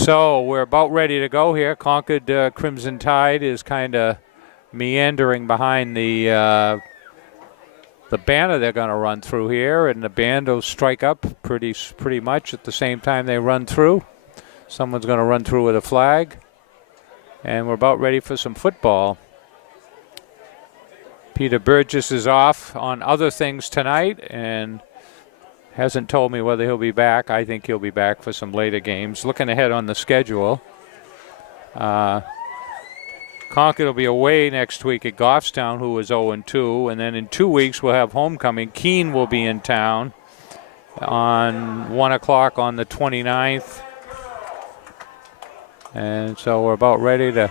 So we're about ready to go here. Concord Crimson Tide is kind of meandering behind the banner they're going to run through here, and the band will strike up pretty much at the same time they run through. Someone's going to run through with a flag, and we're about ready for some football. Peter Burgess is off on other things tonight and hasn't told me whether he'll be back. I think he'll be back for some later games. Looking ahead on the schedule, Concord will be away next week at Goffstown, who is 0-2, and then in 2 weeks we'll have homecoming. Keene will be in town on 1 o'clock on the 29th. And so we're about ready to...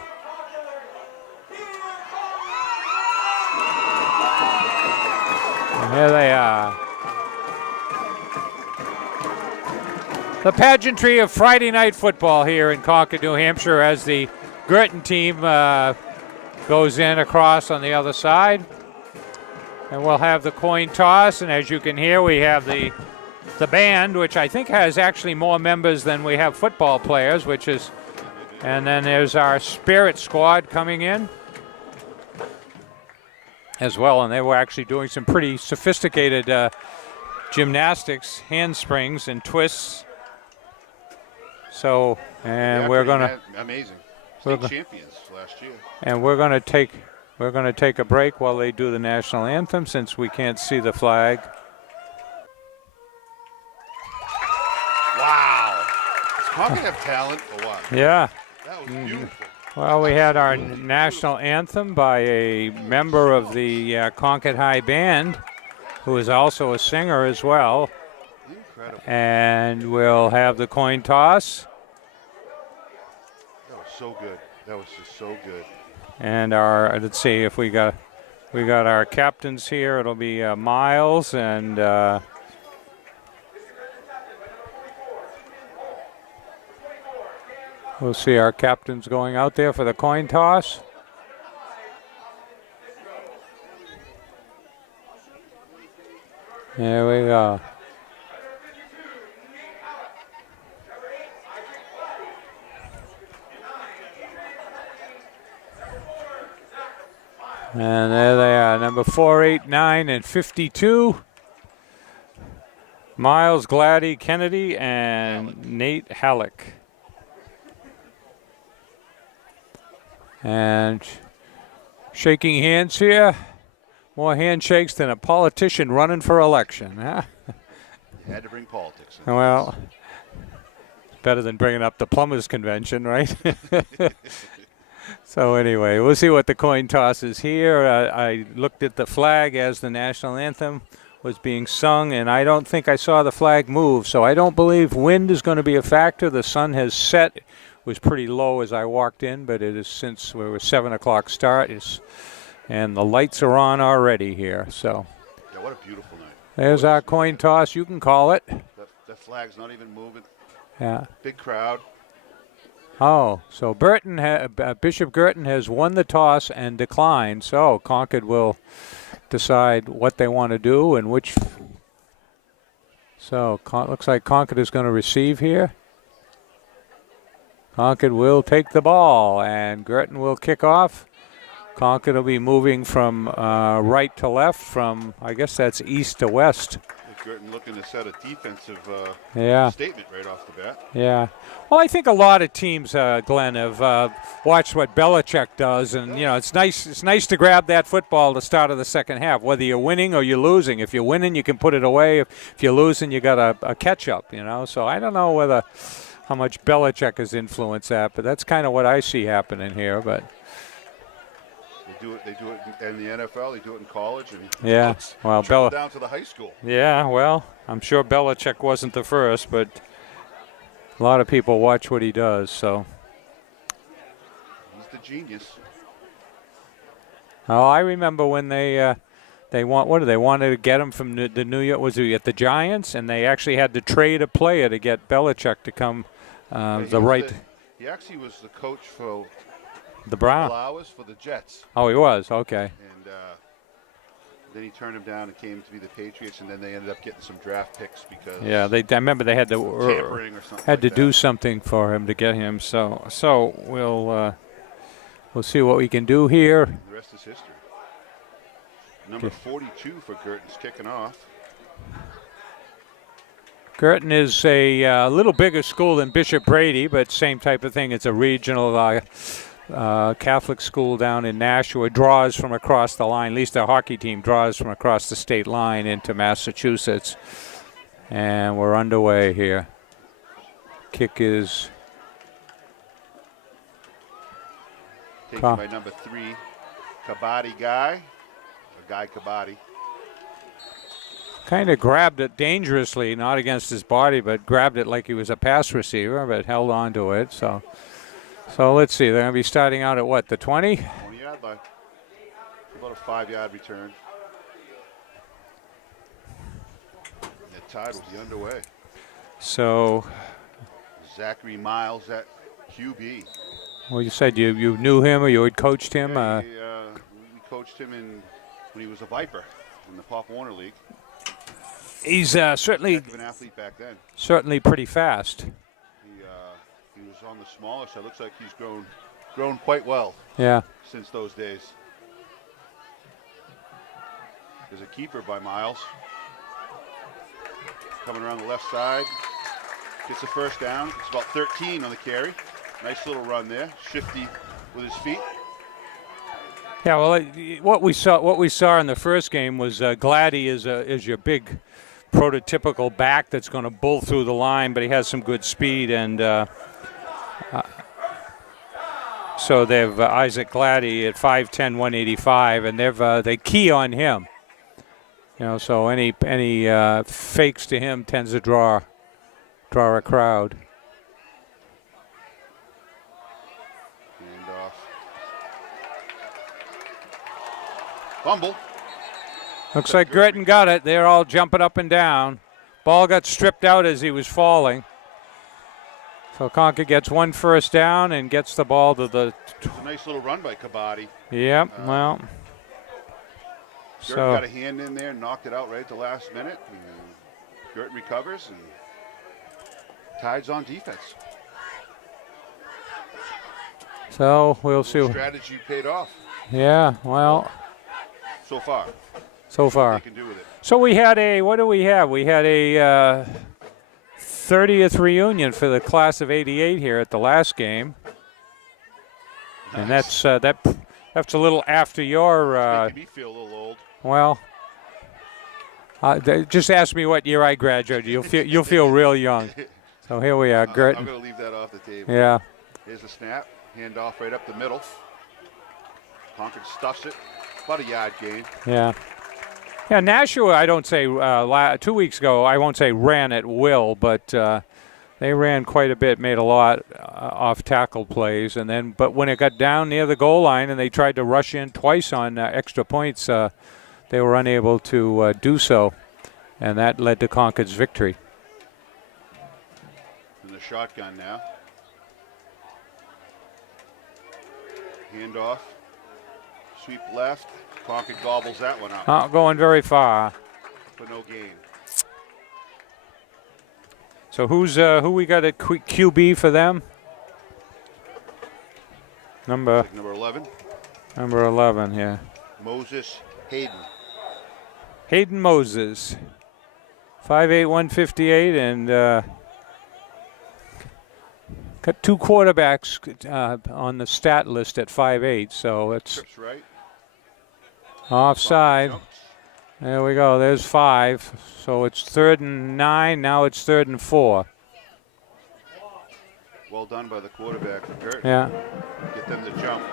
And here they are. The pageantry of Friday night football here in Concord, New Hampshire, as the Guertin team goes in across on the other side. And we'll have the coin toss, and as you can hear, we have the band, which I think has actually more members than we have football players, which is... And then there's our spirit squad coming in as well, and they were actually doing some pretty sophisticated gymnastics, handsprings and twists. So, and we're gonna amazing state champions last year. And we're gonna take a break while they do the national anthem, since we can't see the flag. Wow, does Concord have talent or what? Yeah. That was beautiful. Well, we had our national anthem by a member of the Concord High Band, who is also a singer as well. Incredible. And we'll have the coin toss. That was so good. That was just so good. And our, let's see if we got our captains here. It'll be Miles and we'll see our captains going out there for the coin toss. There we go. And there they are, number 4, 8, 9, and 52. Miles Gladdy Kennedy and Nate Halleck. And shaking hands here. More handshakes than a politician running for election, huh? Had to bring politics. Well, it's better than bringing up the plumbers convention, right? So anyway, we'll see what the coin toss is here. I looked at the flag as the national anthem was being sung, and I don't think I saw the flag move, so I don't believe wind is going to be a factor. The sun has set. It was pretty low as I walked in, but it is since we were 7 o'clock start, and the lights are on already here. So yeah, what a beautiful night. There's our coin toss. You can call it. The flag's not even moving. Yeah. Big crowd. Oh, so Bishop Guertin has won the toss and declined. So Concord will decide what they want to do and which. So looks like Concord is going to receive here. Concord will take the ball, and Guertin will kick off. Concord will be moving from right to left, from, I guess that's east to west. Guertin looking to set a defensive statement right off the bat. Yeah. Well, I think a lot of teams, Glenn, have watched what Belichick does, and you know it's nice to grab that football at the start of the second half, whether you're winning or you're losing. If you're winning, you can put it away. If you're losing, you got a catch up. You know, so I don't know how much Belichick has influenced that, but that's kind of what I see happening here. But They do it in the NFL. They do it in college, and yeah, well, down to the high school. Yeah, well, I'm sure Belichick wasn't the first, but a lot of people watch what he does. So he's the genius. Oh, I remember when they wanted to get him from the New York, was he at the Giants, and they actually had to trade a player to get Belichick to come He actually was the coach for the Browns hours for the Jets. Oh, he was, okay. And Then he turned him down and came to be the Patriots, and then they ended up getting some draft picks because I remember they had to tampering or something had to like do that. something for him to get him. So we'll see what we can do here. The rest is history. Number 42 for Guertin's kicking off. Guertin is a little bigger school than Bishop Brady, but same type of thing. It's a regional Catholic school down in Nashua. Draws from across the line. At least the hockey team draws from across the state line into Massachusetts. And we're underway here. Kick is taken by number 3, Kabaddi Guy. Guy Kabaddi. Kind of grabbed it dangerously, not against his body, but grabbed it like he was a pass receiver, but held on to it. So let's see. They're going to be starting out at what, the 20? 20-yard line. About a 5-yard return. The tide will be underway. So Zachary Miles at QB. Well, you said you knew him or you had coached him? Yeah, we coached him when he was a Viper in the Pop Warner League. He's certainly Heck of an athlete back then. Certainly pretty fast. He was on the smaller side. Looks like he's grown quite well. Yeah. Since those days. There's a keeper by Miles. Coming around the left side. Gets a first down. It's about 13 on the carry. Nice little run there. Shifty with his feet. Yeah, well, what we saw in the first game was Gladdy is your big prototypical back that's going to bull through the line, but he has some good speed, and so they've Isaac Gladdy at 5'10", 185, and they key on him. You know, so any fakes to him tends to draw a crowd. Fumble. Looks like Guertin got it. They're all jumping up and down. Ball got stripped out as he was falling. So Concord gets one first down and gets the ball to the... It's a nice little run by Kabaddi. Yep, well... Guertin got a hand in there, knocked it out right at the last minute. Guertin recovers, and Tide's on defense. So we'll see. Strategy paid off. Yeah, well... So far. They can do with it. So we had what do we have? We had a 30th reunion for the class of '88 here at the last game, nice. And that's a little after your. Making me feel a little old. Well, just ask me what year I graduated. You'll feel real young. So here we are, Guertin. I'm going to leave that off the table. Yeah. Here's a snap, handoff right up the middle. Concord stuffs it. About a yard gain. Yeah. Yeah, Nashua, I don't say 2 weeks ago, I won't say ran at will, but they ran quite a bit, made a lot off tackle plays, but when it got down near the goal line and they tried to rush in twice on extra points, they were unable to do so, and that led to Concord's victory. In the shotgun now. Handoff. Sweep left. Concord gobbles that one up. Not going very far. For no gain. So who we got at QB for them? Number 11. Number 11, yeah. Moses Hayden. Hayden Moses. 5'8", 158, and got two quarterbacks on the stat list at 5'8", so it's Trips right. Offside. There we go. There's 5. So it's 3rd and 9. Now it's 3rd and 4. Well done by the quarterback for Guertin. Yeah. Get them to jump.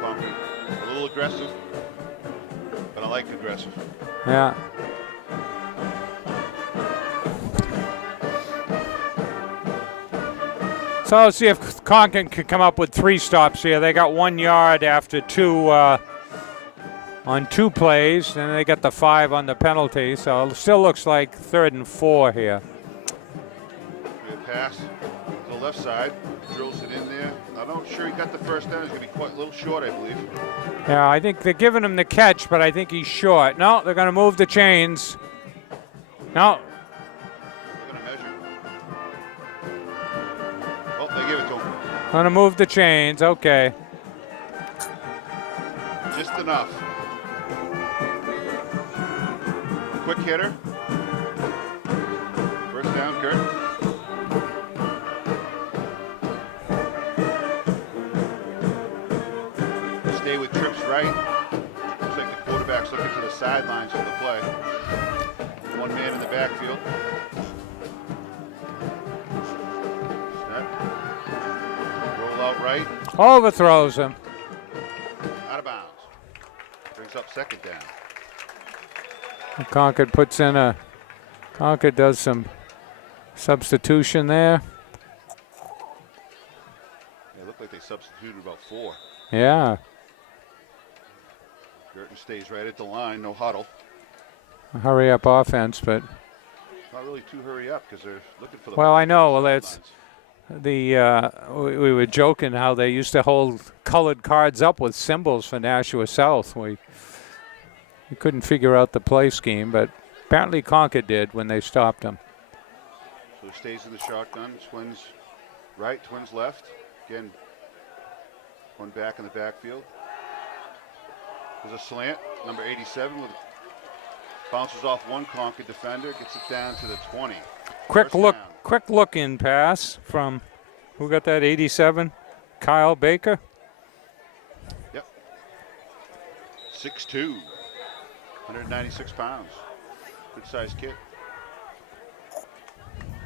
Concord a little aggressive, but I like aggressive. Yeah. So let's see if Concord can come up with 3 stops here. They got 1 yard after 2 on 2 plays, and they got the 5 on the penalty. So it still looks like 3rd and 4 here. Good pass to the left side, drills it in there. I'm not sure he got the first down. He's going to be quite a little short, I believe. Yeah, I think they're giving him the catch, but I think he's short. No, they're going to move the chains. No. They're going to measure. Oh, they give it to him. Going to move the chains. Okay. Just enough. Quick hitter. First down, Guertin. Stay with trips right. Looks like the quarterback's looking to the sidelines for the play. One man in the backfield. Snap. Roll out right. Overthrows him. Out of bounds. Brings up second down. Concord puts in a. Concord does some substitution there. It looked like they substituted about 4. Yeah. Guertin stays right at the line, no huddle. Hurry up offense, but. Not really too hurry up because they're looking for the. Well, I know. Well, it's the. We were joking how they used to hold colored cards up with symbols for Nashua South. We couldn't figure out the play scheme, but apparently Concord did when they stopped him. So he stays in the shotgun. Twins right, twins left. Again, one back in the backfield. There's a slant, number 87, with bounces off one Concord defender, gets it down to the 20. Quick look in pass from who got that 87? Kyle Baker. Yep. 6'2", 196 pounds. Good sized kid.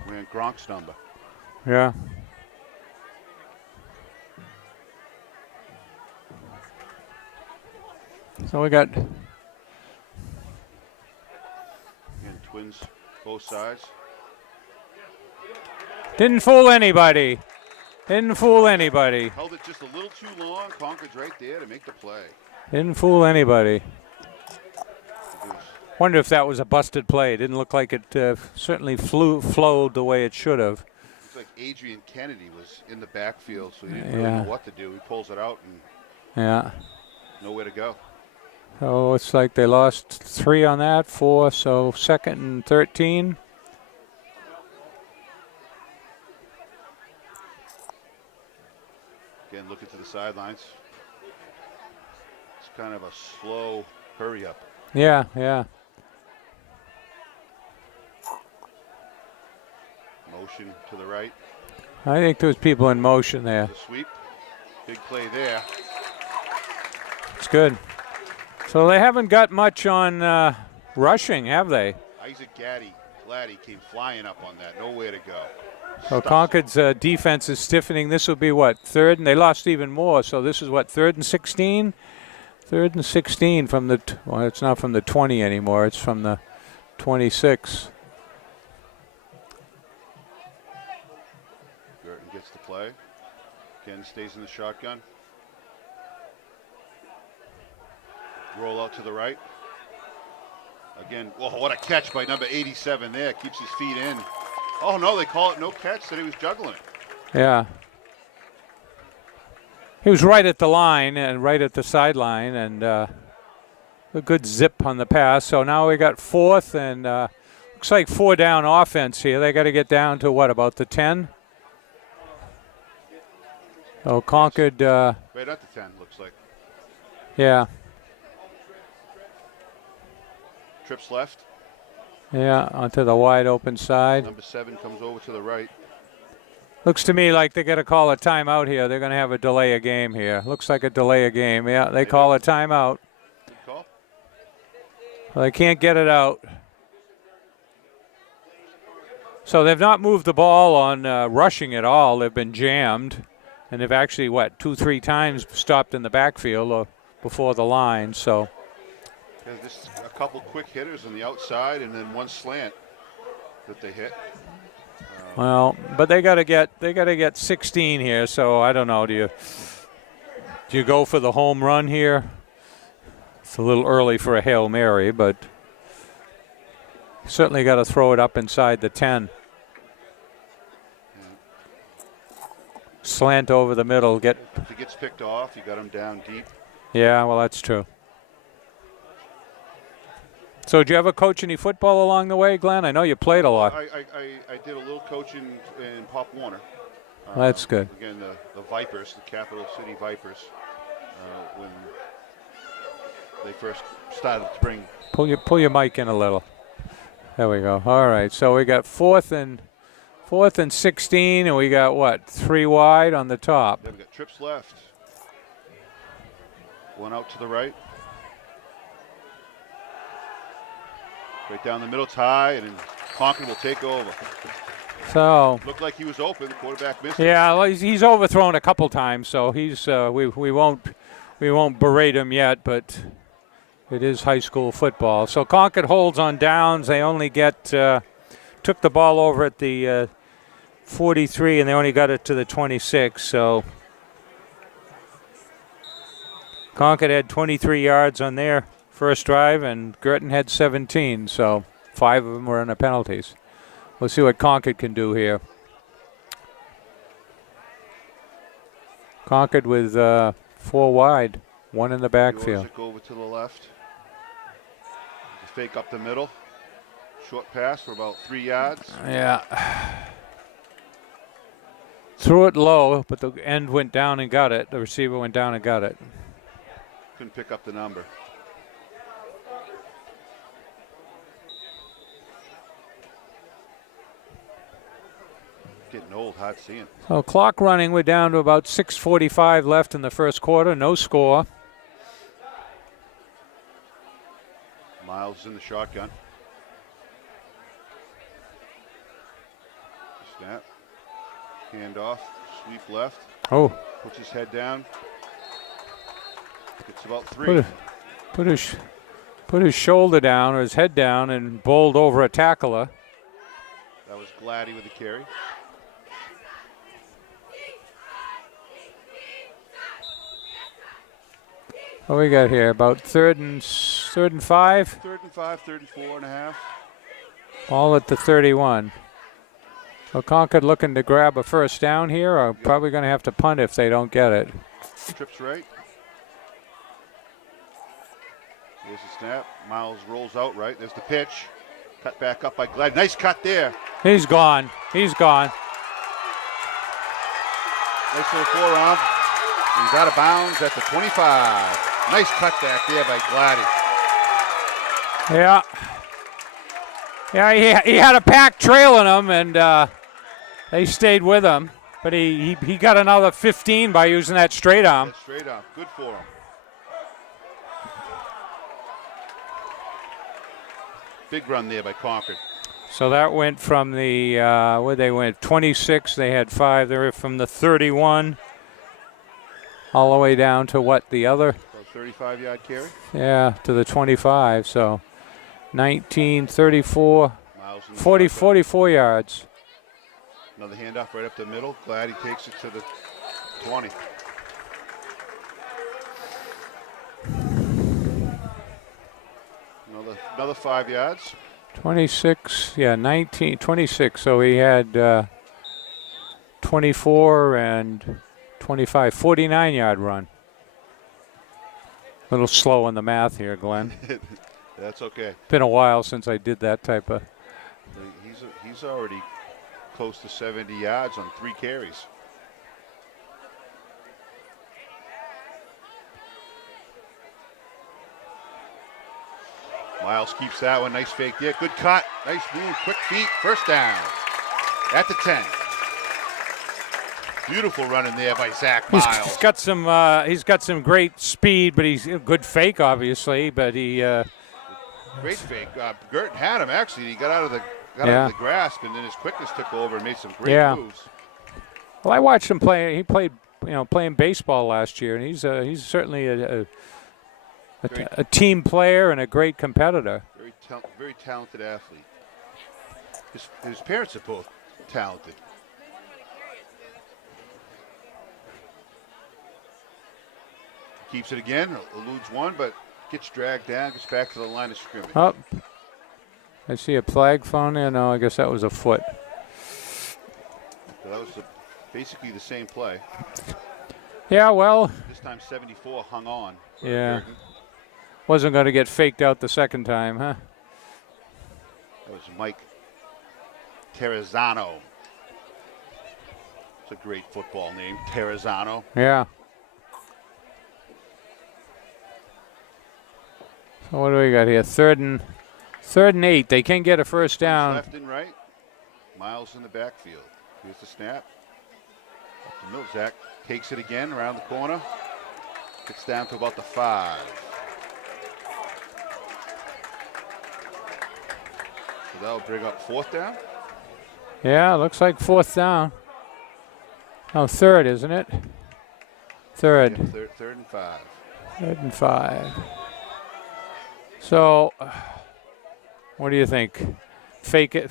Wearing Gronk's number. Yeah. So we got. Again, twins, both sides. Didn't fool anybody. Didn't fool anybody. Held it just a little too long. Concord's right there to make the play. Didn't fool anybody. Wonder if that was a busted play. Didn't look like it certainly flowed the way it should have. Looks like Adrian Kennedy was in the backfield, so he didn't really know what to do. He pulls it out and nowhere to go. So it's like they lost 3 on that, 4, so 2nd and 13. Again, looking to the sidelines. It's kind of a slow hurry up. Yeah. Motion to the right. I think there's people in motion there. The sweep. Big play there. It's good. So they haven't got much on rushing, have they? Isaac Gladdy came flying up on that. Nowhere to go. So Concord's defense is stiffening. This will be what, 3rd? And they lost even more. So this is what, 3rd and 16? 3rd and 16 from the, well, it's not from the 20 anymore. It's from the 26. Guertin gets the play. Again, stays in the shotgun. Roll out to the right. Again, oh, what a catch by number 87 there. Keeps his feet in. Oh, no, they call it no catch. Said he was juggling it. Yeah. He was right at the line and right at the sideline, and a good zip on the pass. So now we got 4th, and looks like 4 down offense here. They got to get down to what, about the 10? So Concord. Right at the 10, looks like. Yeah. Trips left. Yeah, onto the wide open side. Number 7 comes over to the right. Looks to me like they're going to call a timeout here. They're going to have a delay a game here. Looks like a delay a game. Yeah, they call a timeout. Good call. Well, they can't get it out. So they've not moved the ball on rushing at all. They've been jammed. And they've actually, 2-3 times stopped in the backfield or before the line. So. There's just a couple quick hitters on the outside and then one slant that they hit. Well, but they got to get 16 here. So I don't know. Do you go for the home run here? It's a little early for a Hail Mary, but certainly got to throw it up inside the 10. slant over the middle. If he gets picked off, you got him down deep. Yeah, well, that's true. So did you ever coach any football along the way, Glenn? I know you played a lot. I did a little coaching in Pop Warner. That's good. Again, the Vipers, the Capital City Vipers, when they first started to bring. Pull your mic in a little. There we go. All right. So we got fourth and 16, and we got what? 3 wide on the top. Then we got trips left. One out to the right. Right down the middle, it's high, and then Concord will take over. So looked like he was open. The quarterback missed. Yeah, well, he's overthrown a couple times, so he's we won't berate him yet, but it is high school football. So Concord holds on downs. They only took the ball over at the 43, and they only got it to the 26. So Concord had 23 yards on their first drive, and Guertin had 17. So 5 of them were in the penalties. We'll see what Concord can do here. Concord with 4 wide, 1 in the backfield. Go over to the left. The fake up the middle. Short pass for about 3 yards. Yeah. Threw it low, but the end went down and got it. The receiver went down and got it. Couldn't pick up the number. Getting old, hard seeing. So clock running, we're down to about 6:45 left in the first quarter. No score. Miles in the shotgun. Snap. Hand off. Sweep left. Oh. Puts his head down. It's about 3. Put his shoulder down or his head down and bowled over a tackler. That was Gladdy with the carry. What we got here? About third and 5? Third and 5, 34 and a half. All at the 31. So Concord looking to grab a first down here, or probably going to have to punt if they don't get it. Trips right. Here's the snap. Miles rolls out right. There's the pitch. Cut back up by Glad. Nice cut there. He's gone. He's gone. Nice little forearm. He's out of bounds at the 25. Nice cut back there by Gladdy. Yeah. Yeah, he had a pack trailing him, and they stayed with him. But he got another 15 by using that straight arm. Yeah, straight arm. Good for him. Big run there by Concord. So that went from the, where they went, 26. They had 5. They were from the 31 all the way down to what, the other? 35-yard carry. Yeah, to the 25. So 19, 34, 40, 44 yards. Another handoff right up the middle. Glad he takes it to the 20. Another 5 yards. 26, yeah, 19, 26. So he had 24 and 25, 49-yard run. A little slow on the math here, Glenn. That's okay. Been a while since I did that type of. He's already close to 70 yards on 3 carries. Miles keeps that one. Nice fake there. Good cut. Nice move. Quick feet. First down. At the 10. Beautiful run in there by Zach Miles. He's got some great speed, but he's a good fake, obviously. But he. Great fake. Guertin had him actually. He got out of the grasp, and then his quickness took over and made some great moves. Well, I watched him play. He played, playing baseball last year, and he's certainly a team player and a great competitor. Very talented athlete. His parents are both talented. Keeps it again, eludes one, but gets dragged down, gets back to the line of scrimmage. Oh, I see a flag phone there. No, I guess that was a foot. So that was Basically the same play. Yeah, well, This time 74 hung on. yeah. Guertin. Wasn't going to get faked out the second time, huh? That was Mike Terrazzano. It's a great football name, Terrazzano. Yeah. So what do we got here? Third and 8. They can get a first down. Left and right. Miles in the backfield. Here's the snap. Up the middle. Zach takes it again around the corner. Gets down to about the 5. So that'll bring up 4th down. Yeah, looks like 4th down. Oh, 3rd, isn't it? 3rd. Yeah, third and 5. 3rd and 5. So, what do you think? Fake it,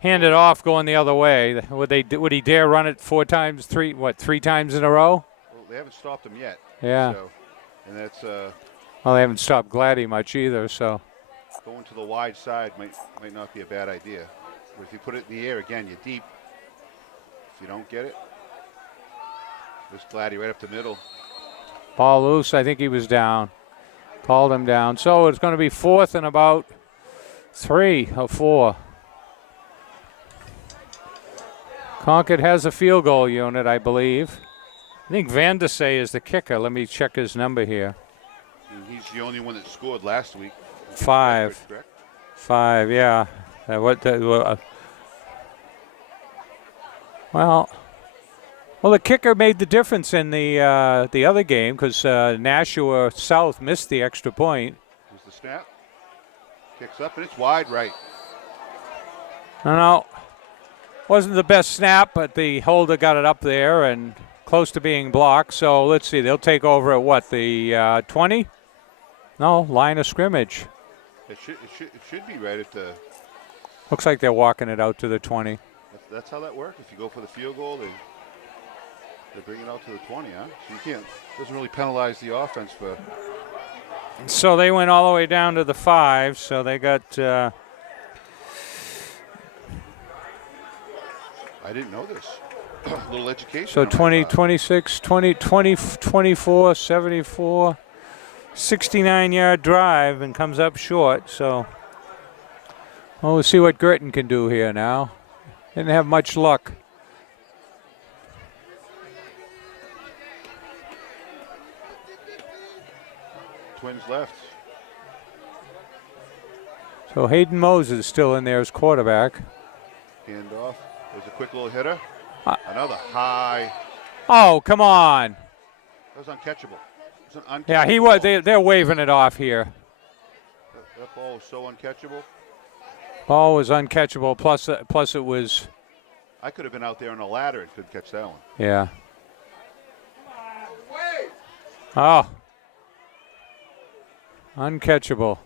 hand it off, going the other way. Would he dare run it 3 times in a row? Well, they haven't stopped him yet. Yeah. So, and that's Well, they haven't stopped Gladdy much either. So going to the wide side might not be a bad idea. But if you put it in the air again, you're deep. If you don't get it, there's Gladdy right up the middle. ball loose. I think he was down. Called him down. So it's going to be 4th and about 3 or 4. Concord has a field goal unit, I believe. I think Vandersay is the kicker. Let me check his number here. And he's the only one that scored last week. 5. Correct? 5, yeah. Well, the kicker made the difference in the other game because Nashua South missed the extra point. Here's the snap. Kicks up, and it's wide right. No, wasn't the best snap, but the holder got it up there and close to being blocked. So let's see, they'll take over at what, the 20? No, line of scrimmage. It should be right at the. Looks like they're walking it out to the 20. That's how that works. If you go for the field goal, they bring it out to the 20, huh? So you can't. Doesn't really penalize the offense for. So they went all the way down to the 5. So they got. I didn't know this. A little education. So 20, 26, 20, 20, 24, 74, 69-yard drive and comes up short. So we'll see what Guertin can do here now. Didn't have much luck. Twins left. So Hayden Moses still in there as quarterback. Hand off. There's a quick little hitter. Another high. Oh, come on. That was uncatchable. It was an uncatchable. Yeah, he was. They're waving it off here. That ball was so uncatchable. Ball was uncatchable. Plus it was. I could have been out there on a ladder and couldn't catch that one. Yeah. Oh. Uncatchable.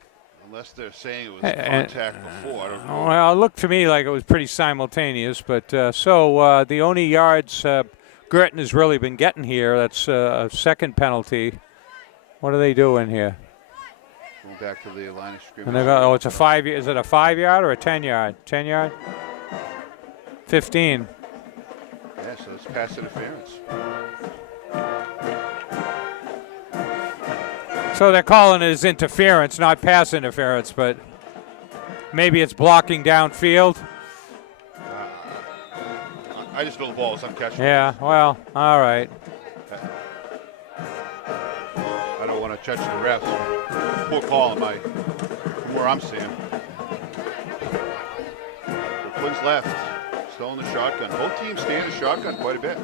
Unless they're saying it was contact before. I don't know. Well, it looked to me like it was pretty simultaneous. But the only yards Guertin has really been getting here, that's a second penalty. What are they doing here? Going back to the line of scrimmage. And they go, it's a 5. Is it a 5-yard or a 10-yard? 10-yard? 15. Yeah, so it's pass interference. So they're calling it as interference, not pass interference, but maybe it's blocking downfield. I just know the ball is uncatchable. Yeah, well, all right. I don't want to judge the refs. Poor call from where I'm seeing. The Twins left. Still in the shotgun. Both teams stay in the shotgun quite a bit.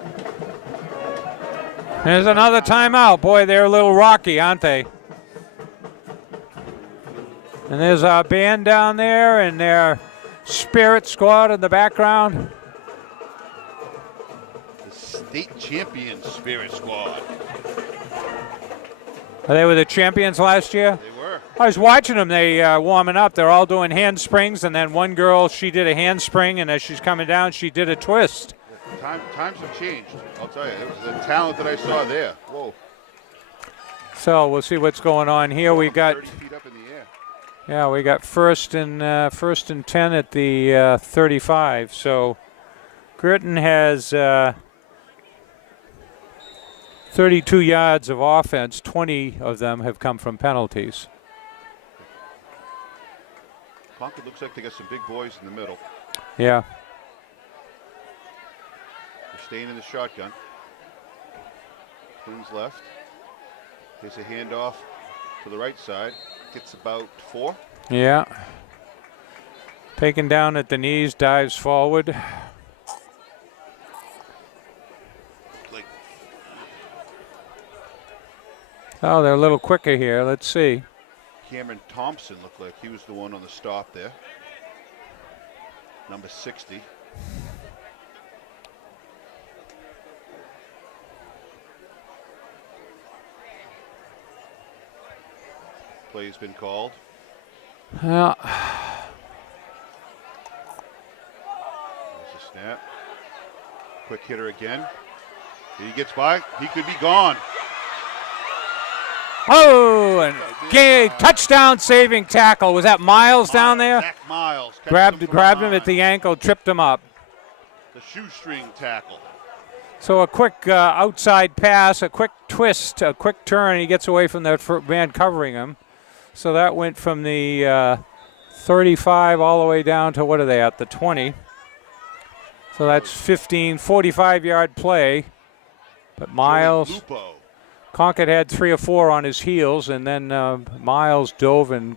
There's another timeout. Boy, they're a little rocky, aren't they? And there's our band down there and their spirit squad in the background. The state champion Spirit Squad. They were the champions last year? They were. I was watching them. They warming up. They're all doing handsprings, and then one girl, she did a handspring, and as she's coming down, she did a twist. Times have changed. I'll tell you, it was the talent that I saw there. Whoa. So we'll see what's going on here. We got 30 feet up in the air. Yeah, we got first and 10 at the 35. So Guertin has 32 yards of offense. 20 of them have come from penalties. Concord looks like they got some big boys in the middle. Yeah. They're staying in the shotgun. Twins left. There's a handoff to the right side. Gets about 4. Yeah. Taken down at the knees, dives forward. Oh, they're a little quicker here. Let's see. Cameron Thompson looked like he was the one on the stop there. Number 60. Play's been called. Yeah. There's a snap. Quick hitter again. He gets by. He could be gone. Oh, and touchdown saving tackle. Was that Miles down there? Zach Miles Grabbed him at the ankle, tripped him up. The shoestring tackle. So a quick outside pass, a quick twist, a quick turn. He gets away from that man covering him. So that went from the 35 all the way down to, what are they at, the 20. So that's 45-yard play. But Miles, Concord had 3 or 4 on his heels, and then Miles dove and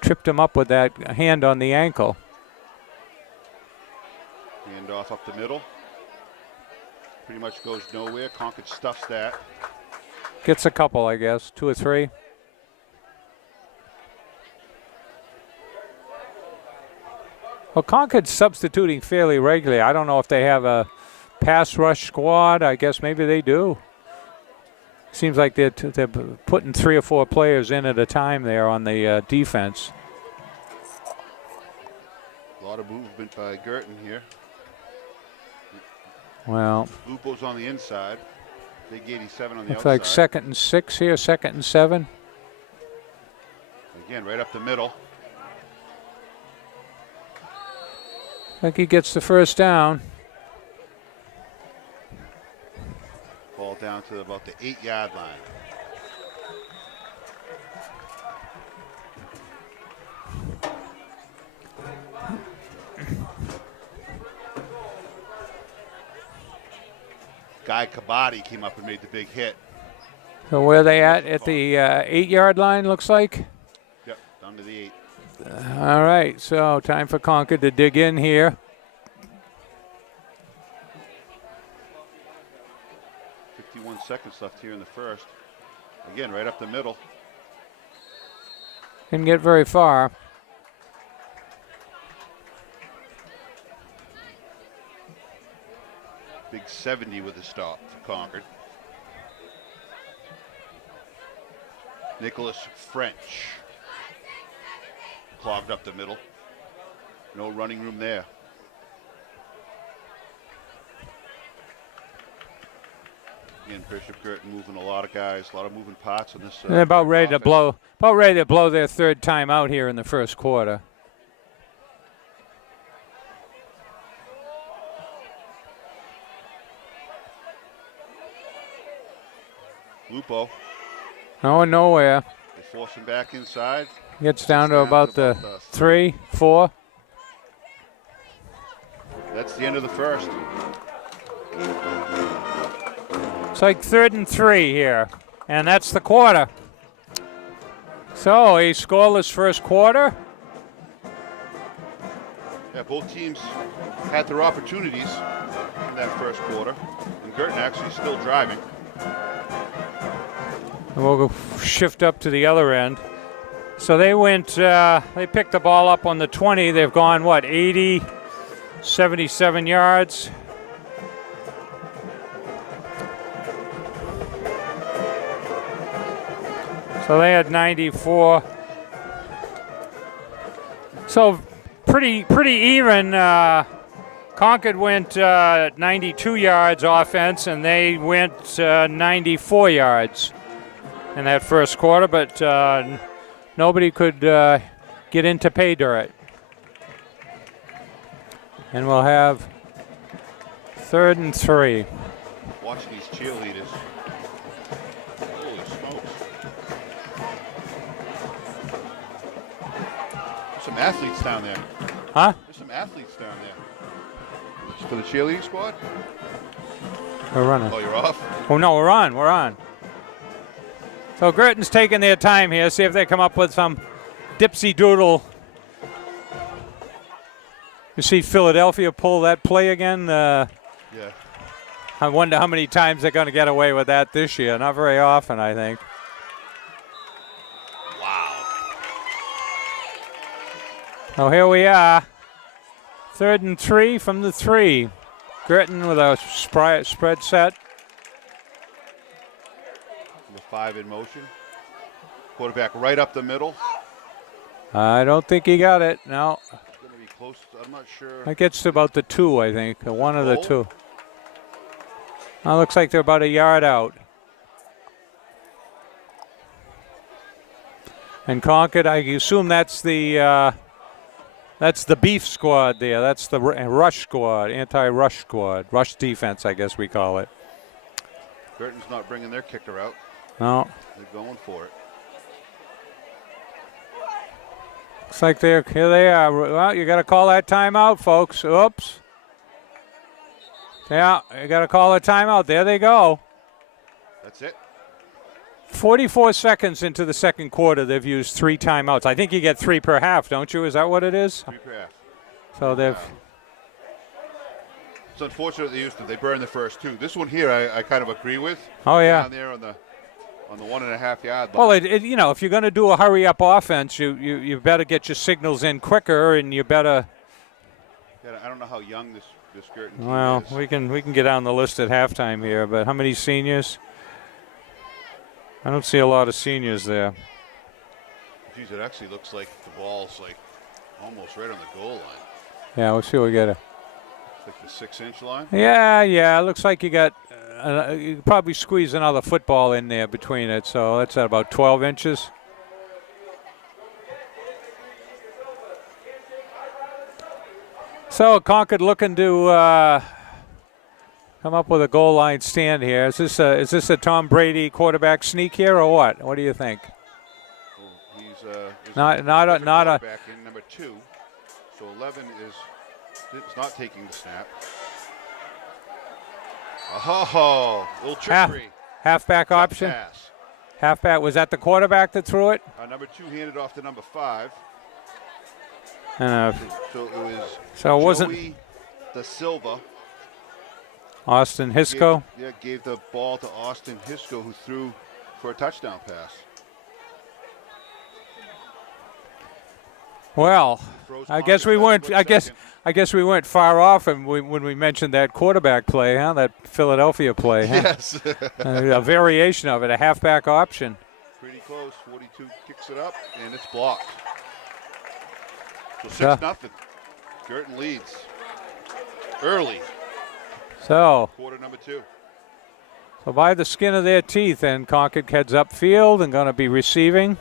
tripped him up with that hand on the ankle. Hand off up the middle. Pretty much goes nowhere. Concord stuffs that. Gets a couple, I guess, 2 or 3. Well, Concord's substituting fairly regularly. I don't know if they have a pass rush squad. I guess maybe they do. Seems like they're putting 3 or 4 players in at a time there on the defense. A lot of movement by Guertin here. Well, Lupo's on the inside. Big 87 on the looks outside. like 2nd and 6 here, 2nd and 7. Again, right up the middle. I think he gets the first down. Ball down to about the 8-yard line. Guy Kabadi came up and made the big hit. So where are they at the 8-yard line, looks like? Yep, down to the 8. All right, so time for Concord to dig in here. 51 seconds left here in the first. Again, right up the middle. Didn't get very far. Big 70 with a stop for Concord. Nicholas French. Clogged up the middle. No running room there. Again, Bishop Guertin moving a lot of guys, a lot of moving parts on this. They're about ready to blow their 3rd time out here in the first quarter. Lupo. Nowhere. They force him back inside. Gets down to about the 3, 4. That's the end of the first. It's like 3rd and 3 here, and that's the quarter. So a scoreless first quarter. Yeah, both teams had their opportunities in that first quarter, and Guertin actually still driving. And we'll go shift up to the other end. So they went, they picked the ball up on the 20. They've gone, 80, 77 yards. So they had 94. So pretty even. Concord went 92 yards offense, and they went 94 yards in that first quarter, but nobody could get into pay dirt. And we'll have 3rd and 3. Watch these cheerleaders. Holy smokes. There's some athletes down there. Huh? There's some athletes down there. For the cheerleading squad? We're running. Oh, you're off? Oh, no, we're on. We're on. So Guertin's taking their time here. See if they come up with some dipsy doodle. You see Philadelphia pull that play again? Yeah. I wonder how many times they're going to get away with that this year. Not very often, I think. Wow. So here we are. 3rd and 3 from the 3. Guertin with a spread set. The 5 in motion. Quarterback right up the middle. I don't think he got it. No. It's going to be close. I'm not sure. That gets to about the 2, I think. One of the Goal? 2. Well, looks like they're about a yard out. And Concord, I assume that's the beef squad there. That's the rush squad, anti-rush squad. Rush defense, I guess we call it. Guertin's not bringing their kicker out. No. They're going for it. Looks like here they are. Well, you got to call that timeout, folks. Oops. Yeah, you got to call a timeout. There they go. That's it. 44 seconds into the second quarter, they've used 3 timeouts. I think you get 3 per half, don't you? Is that what it is? 3 per half. So they've. It's unfortunate they burned the first 2. This one here, I kind of agree with. Oh yeah. Down there on the 1.5 yard line. Well, you know, if you're going to do a hurry up offense, you better get your signals in quicker, and you better. Yeah, I don't know how young this Guertin team Well, is. we can get down the list at halftime here, but how many seniors? I don't see a lot of seniors there. Geez, it actually looks like the ball's like almost right on the goal line. Yeah, we'll see what we get. It's like the 6-inch line. Yeah. It looks like you got. You could probably squeeze another football in there between it, so that's at about 12 inches. So Concord looking to come up with a goal line stand here. Is this a Tom Brady quarterback sneak here or what? What do you think? Well, he's Not a quarterback in number 2. So 11 is not taking the snap. Oh, little trickery. halfback option. Pass. Halfback, was that the quarterback that threw it? Number 2 handed off to number 5. So So it it wasn't Joey Da Silva. Austin Hisco. Gave the ball to Austin Hisco, who threw for a touchdown pass. Well, Throws I guess we Concord weren't. that split I guess we weren't far off when we mentioned that quarterback play, huh? That Philadelphia play, huh? Yes. A variation of it, a halfback option. Pretty close. 42 kicks it up, and it's blocked. So 6-0. Guertin leads early. So Quarter number 2. by the skin of their teeth, and Concord heads upfield and going to be receiving.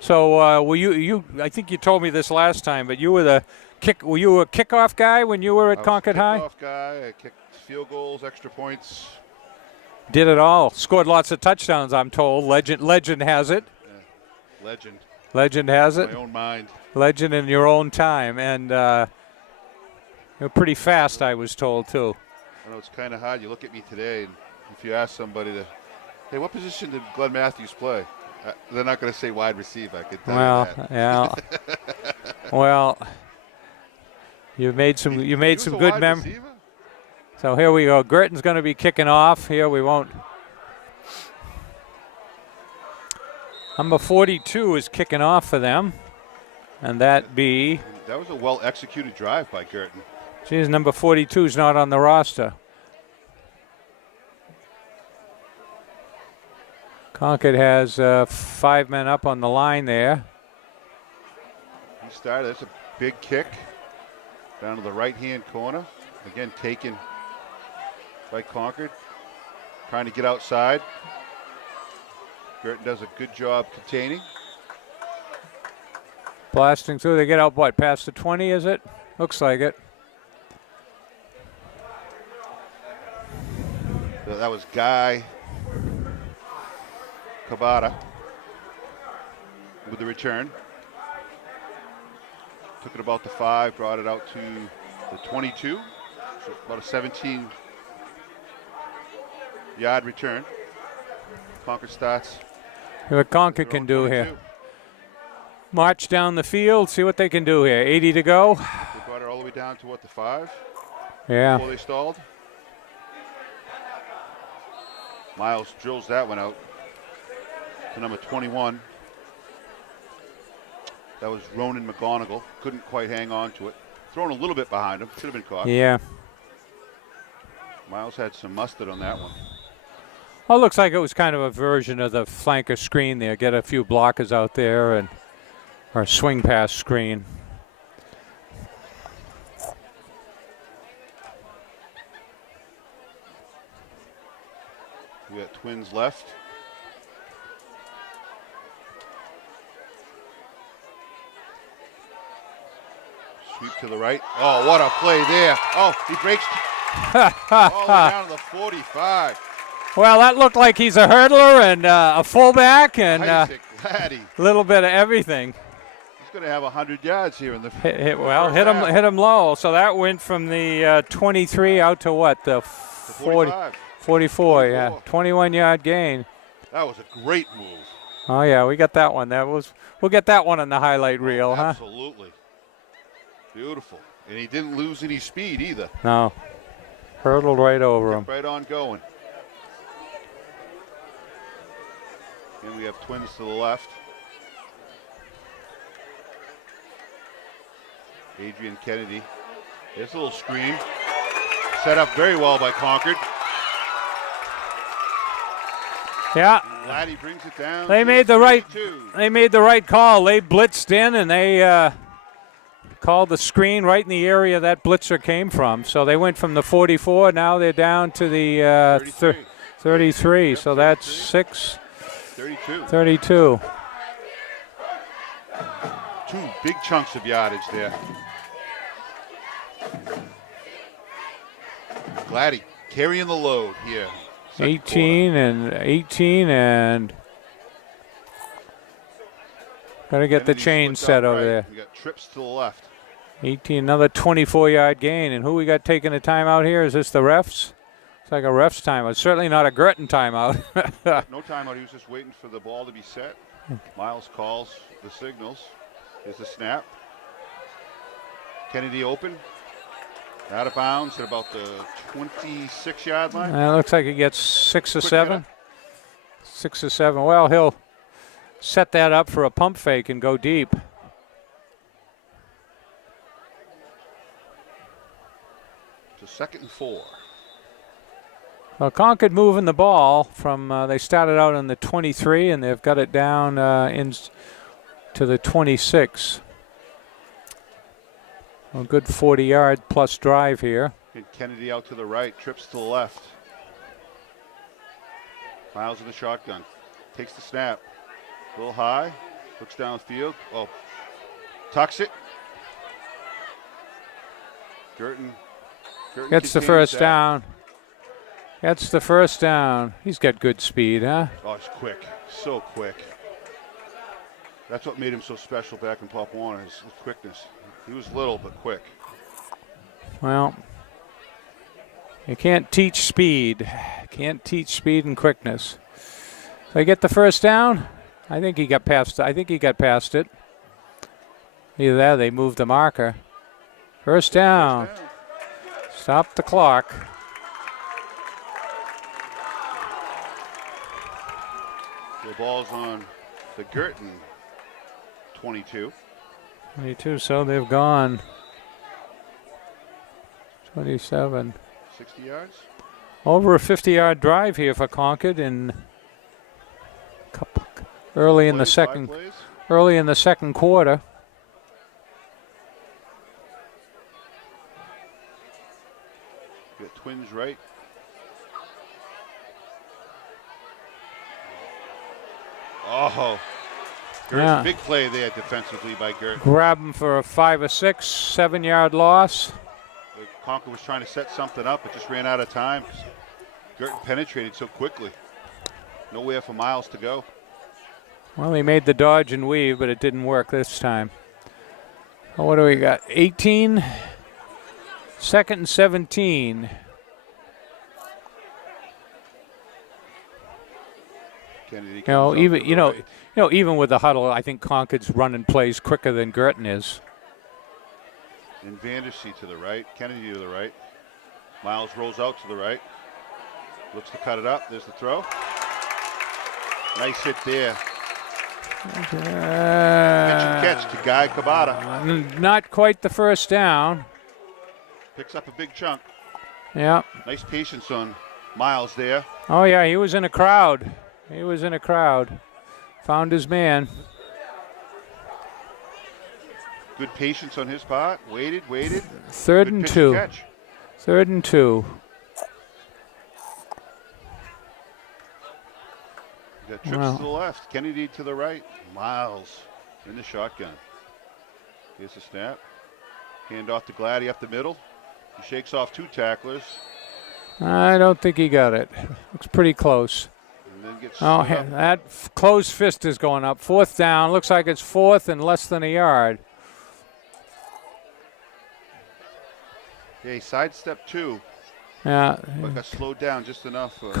So were you? I think you told me this last time, but you were the Were you a kickoff guy when you were at Concord High? Kickoff guy. I kicked field goals, extra points. Did it all. Scored lots of touchdowns, I'm told. Legend has it. Yeah. Legend. Legend has it. My own mind. Legend in your own time, and you're pretty fast, I was told too. I know it's kind of hard. You look at me today, and if you ask somebody hey, what position did Glenn Matthews play? They're not going to say wide receiver. I could tell you that. Yeah. Well, you made some good memories. So here we go. Guertin's going to be kicking off. Here we won't. Number 42 is kicking off for them, and that was a well-executed drive by Guertin. Geez, number 42 is not on the roster. Concord has 5 men up on the line there. He started. That's a big kick down to the right-hand corner. Again, taken by Concord. Trying to get outside. Guertin does a good job containing. Blasting through. They get out, what, past the 20, is it? Looks like it. So that was Guy Cabada with the return. Took it about the 5, brought it out to the 22. So about a 17-yard return. Concord starts. See what Concord can do 22. here. March down the field, see what they can do here. 80 to go. They brought it all the way down to, what, the 5? Yeah. Before they stalled. Miles drills that one out to number 21. That was Ronan McGonigal. Couldn't quite hang on to it. Thrown a little bit behind him. Should have been caught. Yeah. Miles had some mustard on that one. Well, it looks like it was kind of a version of the flanker screen there. Get a few blockers out there and or swing pass screen. We got Twins left. Sweep to the right. Oh, what a play there. Oh, he breaks all the way down to the 45. Well, that looked like he's a hurdler and a fullback and Isaac Laddie. a little bit of everything. He's going to have 100 yards here in the Hit first him, half. hit him low. So that went from the 23 out to what? The 40, 45. 44, yeah. 21-yard gain. That was a great move. Oh yeah, we got that one. We'll get that one on the highlight reel, huh? Absolutely. Beautiful. And he didn't lose any speed either. No. Hurdled right over him. Kept right on going. And we have Twins to the left. Adrian Kennedy. There's a little screen. Set up very well by Concord. Yeah. Laddie brings it down. They to made the right 32. They made the right call. They blitzed in and they called the screen right in the area that blitzer came from. So they went from the 44. Now they're down to the 33. Yep, So that's 32. 32. 2 big chunks of yardage there. Gladdy carrying the load here. Second 18 and gotta get the Kennedy chain splits set out over right. there. We got trips to the left. 18, another 24-yard gain. And who we got taking a timeout here? Is this the refs? It's like a ref's timeout. It's certainly not a Guertin timeout. No timeout. He was just waiting for the ball to be set. Miles calls the signals. Here's the snap. Kennedy open. Out of bounds at about the 26-yard line. It looks like he gets 6 or Quick 7. getup. 6 or 7. Well, he'll set that up for a pump fake and go deep. To 2nd and 4. Well, Concord moving the ball from, they started out on the 23 and they've got it down to the 26. A good 40-yard plus drive here. And Kennedy out to the right, trips to the left. Miles in the shotgun. Takes the snap. A little high. Looks downfield. Oh, tucks it. Guertin Gets the continues first that. down. Gets the first down. He's got good speed, huh? Oh, he's quick. So quick. That's what made him so special back in Pop Warner, his quickness. He was little but quick. Well, you can't teach speed. Can't teach speed and quickness. They get the first down. I think he got past. I think he got past it. Either that, or they moved the marker. First down. First down. Stop the clock. The ball's on the Guertin 22. 22, so they've gone 27. 60 yards. Over a 50-yard drive here for Concord in early in the Plays, 5 second plays. early in the second quarter. Got Twins right. Oh, Yeah. Big play there defensively by Guertin. Grab him for a 5 or 6, 7-yard loss. Concord was trying to set something up, but just ran out of time. Guertin penetrated so quickly. Nowhere for Miles to go. Well, he made the dodge and weave, but it didn't work this time. What do we got? 18. 2nd and 17. Kennedy Even with the huddle, I think Concord's running plays quicker than Guertin is. And Vandersea to the right, Kennedy to the right. Miles rolls out to the right. Looks to cut it up. There's the throw. Nice hit there. Catch to Guy Kabata. Not quite the first down. Picks up a big chunk. Yeah. Nice patience on Miles there. Oh, yeah, he was in a crowd. Found his man. Good patience on his part. Waited. 3rd and 2. Catch. 3rd and 2. Got trips to the left. Kennedy to the right. Miles in the shotgun. Here's the snap. Hand off to Gladdy up the middle. He shakes off 2 tacklers. I don't think he got it. Looks pretty close. And then gets that closed fist is going up. 4th down. Looks like it's 4th and less than a yard. Yeah, he sidestepped 2. Yeah. But got slowed down just enough for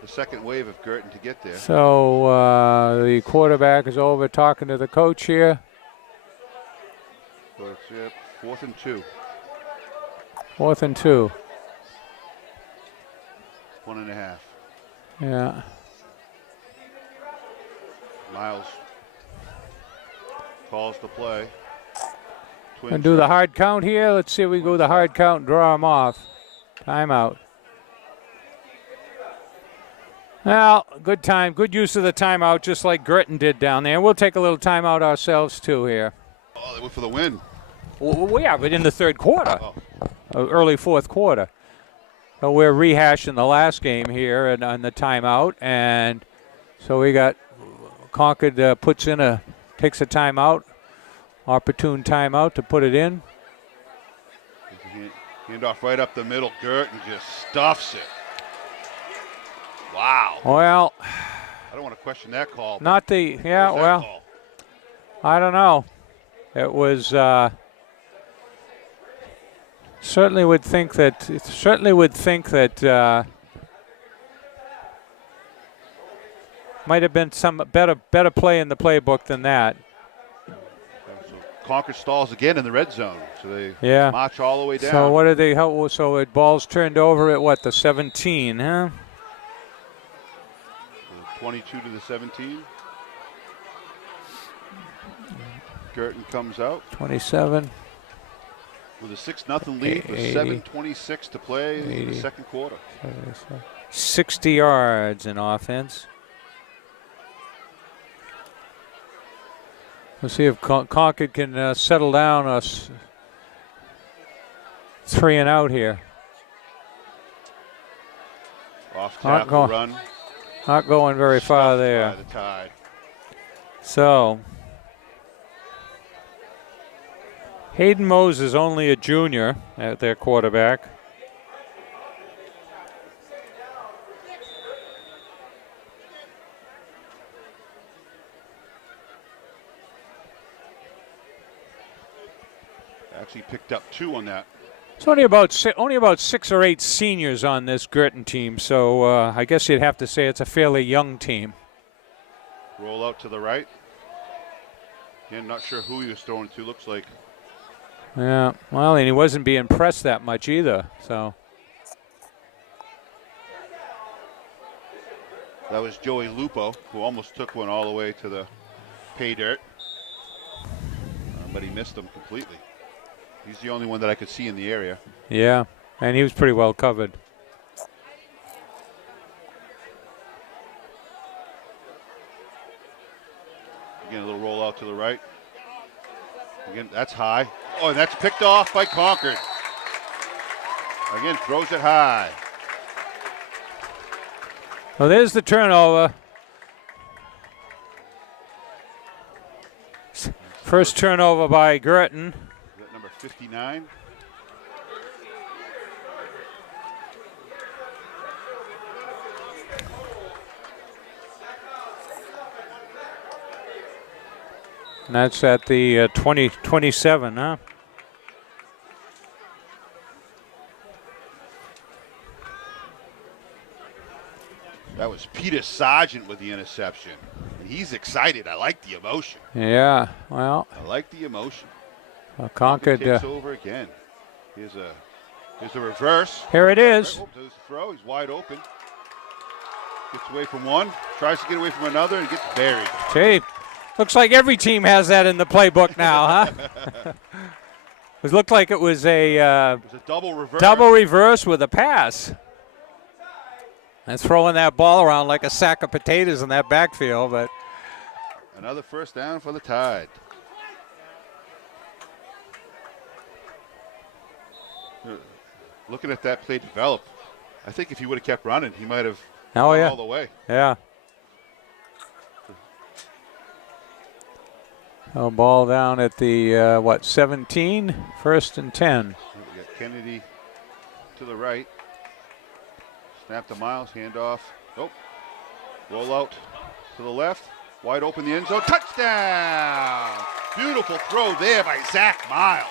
the second wave of Guertin to get there. So the quarterback is over talking to the coach here. So it's 4th and 2. 4th and 2. 1.5. Yeah. Miles calls the play. And do the hard count here. Let's see if we go the hard count and draw him off. Timeout. Well, good time. Good use of the timeout, just like Guertin did down there. And we'll take a little timeout ourselves, too, here. Oh, they went for the win. Well, yeah, but in the 3rd quarter. Oh. Early 4th quarter. So we're rehashing the last game here and on the timeout. And so we got Concord takes a timeout. Opportune timeout to put it in. Hand off right up the middle. Guertin just stuffs it. Wow. Well, I don't want to question that call. Not the, yeah, well, call? I don't know. It was, certainly would think that might have been some better play in the playbook than that. Concord stalls again in the red zone, so they march all the way down. So what did they? So it ball's turned over at what, the 17, huh? 22 to the 17. Guertin comes out 27 with a 6-0 lead with 7:26 to play in the second quarter. 60 yards in offense. Let's see if Concord can settle down us 3 and out here. Off tackle run. Not going very far there. By the Tide. So Hayden Moses, only a junior at their quarterback. Actually picked up 2 on that. It's only about 6 or 8 seniors on this Guertin team, so I guess you'd have to say it's a fairly young team. Roll out to the right. Again, not sure who he was throwing to. Looks like. Yeah, well, and he wasn't being pressed that much either. So that was Joey Lupo, who almost took one all the way to the pay dirt, but he missed them completely. He's the only one that I could see in the area. Yeah, and he was pretty well covered. Again, a little roll out to the right. Again, that's high. Oh, and that's picked off by Concord. Again, throws it high. Well, there's the turnover. First turnover by Guertin. Is that number 59? And that's at the 27, huh? That was Peter Sargent with the interception. And he's excited. I like the emotion. Yeah, well. I like the emotion. Concord takes over again. Here's a reverse. Here it is. Oh, there's the throw. He's wide open. Gets away from one. Tries to get away from another and gets buried. Gee, looks like every team has that in the playbook now, huh? It looked like it was a double reverse. Double reverse with a pass. And throwing that ball around like a sack of potatoes in that backfield, but another first down for the Tide. Looking at that play develop, I think if he would have kept running, he might have gone all the way. Yeah. A ball down at the 17, 1st and 10. We got Kennedy to the right. Snap to Miles, handoff. Oh, roll out to the left. Wide open the end zone. Touchdown! Beautiful throw there by Zach Miles.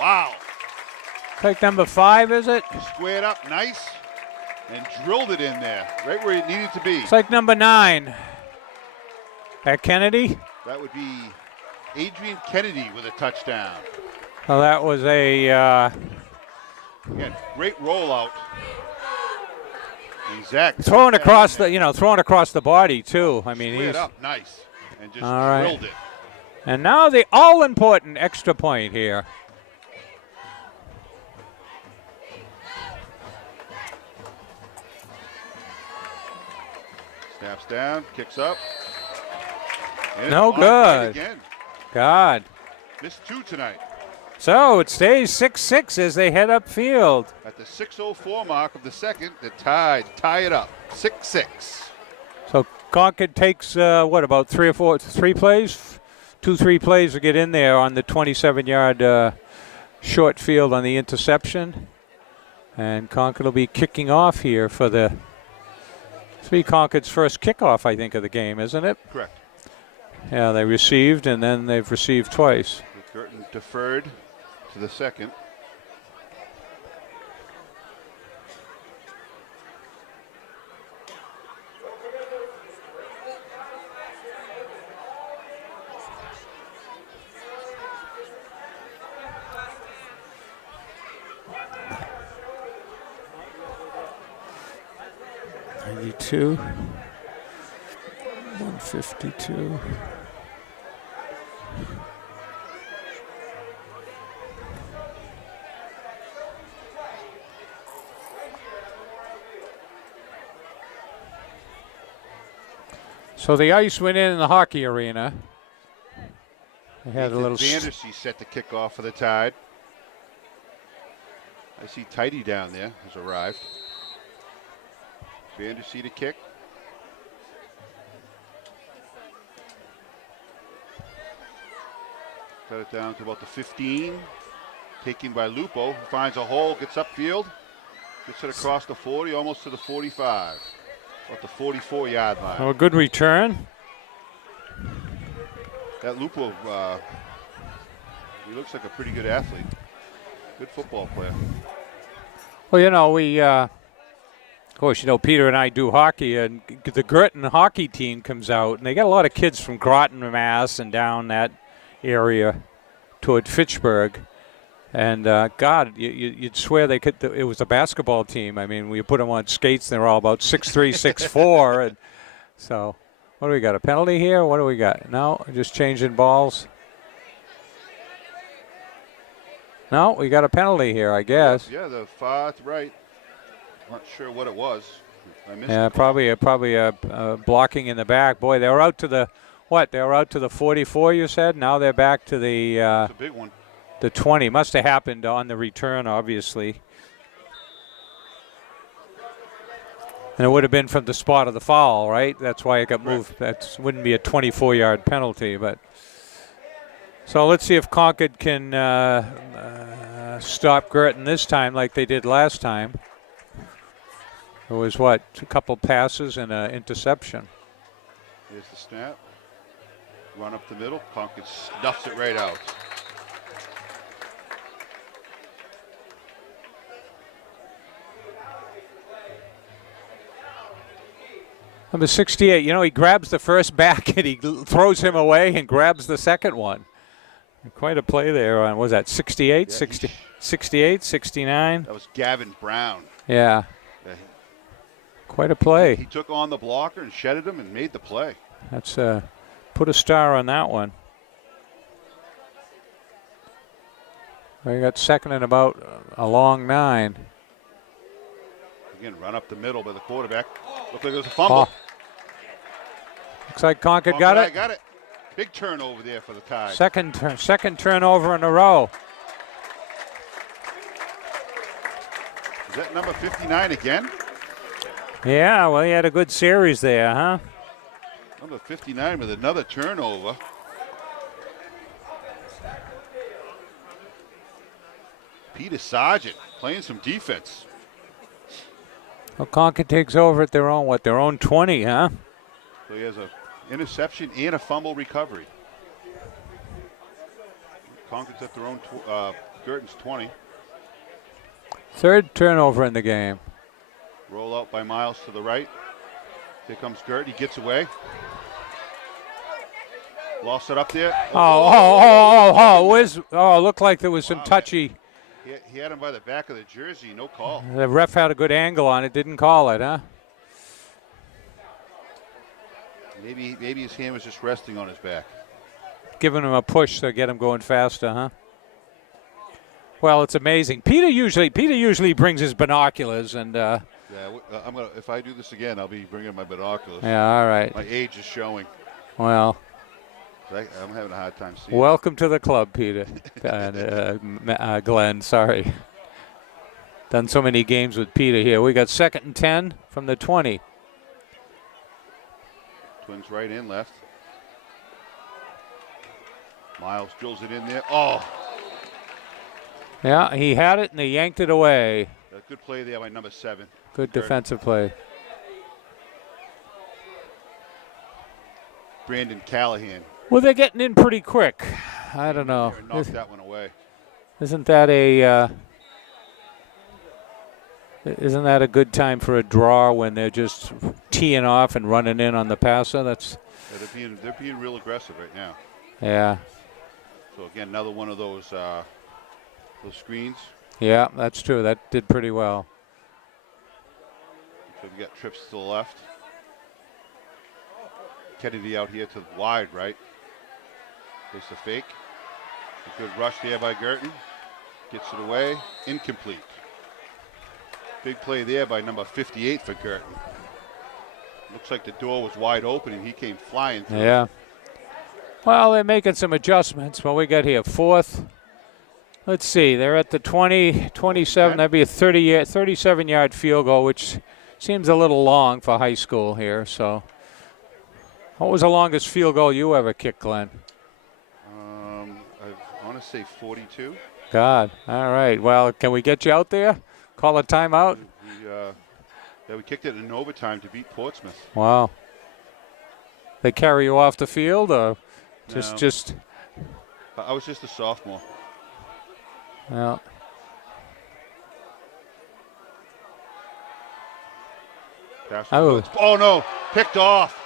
Wow. Like number 5, is it? Squared up nice and drilled it in there, right where it needed to be. It's like number 9. At Kennedy? That would be Adrian Kennedy with a touchdown. Well, that was a again, great rollout. And Zach throwing across the body too. I mean, he's he's up nice and just drilled it. And now the all-important extra point here. Snaps down, kicks up. No good. Again. God. Missed 2 tonight. So it stays 6-6 as they head upfield. At the 6:04 mark of the second, the Tide tie it up, 6-6. So Concord takes about 3 plays, 2-3 plays to get in there on the 27-yard short field on the interception, and Concord will be kicking off here for the. This will be Concord's first kickoff, I think, of the game, isn't it? Correct. Yeah, they received, and then they've received twice. Guertin deferred to the second. .92, 152. So the ice went in the hockey arena. They had a little. Vandersea set to kick off for the Tide. I see Tidy down there has arrived. Vandersea to kick. Cut it down to about the 15. Taken by Lupo. Finds a hole, gets upfield. Gets it across the 40, almost to the 45. About the 44-yard line. Oh, a good return. That Lupo, he looks like a pretty good athlete. Good football player. Well, we, of course, Peter and I do hockey, and the Guertin hockey team comes out, and they got a lot of kids from Groton, Mass, and down that area toward Fitchburg. And, God, you'd swear they could. It was a basketball team. I mean, we put them on skates, and they're all about 6'3", 6'4". And so, what do we got, a penalty here? What do we got? No, just changing balls. No, we got a penalty here, I guess. Yeah, the far right. Not sure what it was. I missed it. Probably a blocking in the back. Boy, they were out to the what? They were out to the 44. You said. Now they're back to the. It's a big one. The 20 must have happened on the return, obviously. And it would have been from the spot of the foul, right? That's why it got moved. That wouldn't be a 24-yard penalty, but So let's see if Concord can stop Guertin this time like they did last time. It was, what, a couple passes and an interception. Here's the snap. Run up the middle. Concord snuffs it right out. Number 68, he grabs the first back and he throws him away and grabs the second one. Quite a play there on, what was that, 68, Yeah, 68, 69? That was Gavin Brown. Yeah. Quite a play. He took on the blocker and shedded him and made the play. That's put a star on that one. We got second and about a long 9. Again, run up the middle by the quarterback. Looked like it was a fumble. Looks like Concord got it. Got it. Big turnover there for the Tide. Second turnover in a row. Is that number 59 again? Yeah, well, he had a good series there, huh? Number 59 with another turnover. Peter Sargent playing some defense. Well, Concord takes over at their own 20, huh? So he has an interception and a fumble recovery. Concord's at their own, Guertin's 20. Third turnover in the game. Roll out by Miles to the right. Here comes Guertin. He gets away. Lost it up there. Looked like there was some touchy. He had him by the back of the jersey. No call. The ref had a good angle on it. Didn't call it, huh? Maybe his hand was just resting on his back. Giving him a push to get him going faster, huh? Well, it's amazing. Peter usually brings his binoculars and. If I do this again, I'll be bringing my binoculars. Yeah, all right. My age is showing. Well. I'm having a hard time seeing. Welcome to the club, Peter. Glenn, sorry. Done so many games with Peter here. We got second and 10 from the 20. Twins right and left. Miles drills it in there. Oh. Yeah, he had it and they yanked it away. A good play there by number 7. Good defensive play. Brandon Callahan. Well, they're getting in pretty quick. I don't know. Knocked that one away. Isn't that a good time for a draw when they're just teeing off and running in on the passer? They're being real aggressive right now. Yeah. So again, another one of those screens. Yeah, that's true. That did pretty well. So we got trips to the left. Kennedy out here to the wide right. There's the fake. A good rush there by Guertin. Gets it away. Incomplete. Big play there by number 58 for Guertin. Looks like the door was wide open and he came flying through. Yeah. Well, they're making some adjustments. What we got here, fourth. Let's see. They're at the 20, 27. That'd be a 37-yard field goal, which seems a little long for high school here. So, what was the longest field goal you ever kicked, Glenn? I want to say 42. God. All right. Well, can we get you out there? Call a timeout? We kicked it in overtime to beat Portsmouth. Wow. They carry you off the field or No. just I was just a sophomore. well. Oh no, picked off.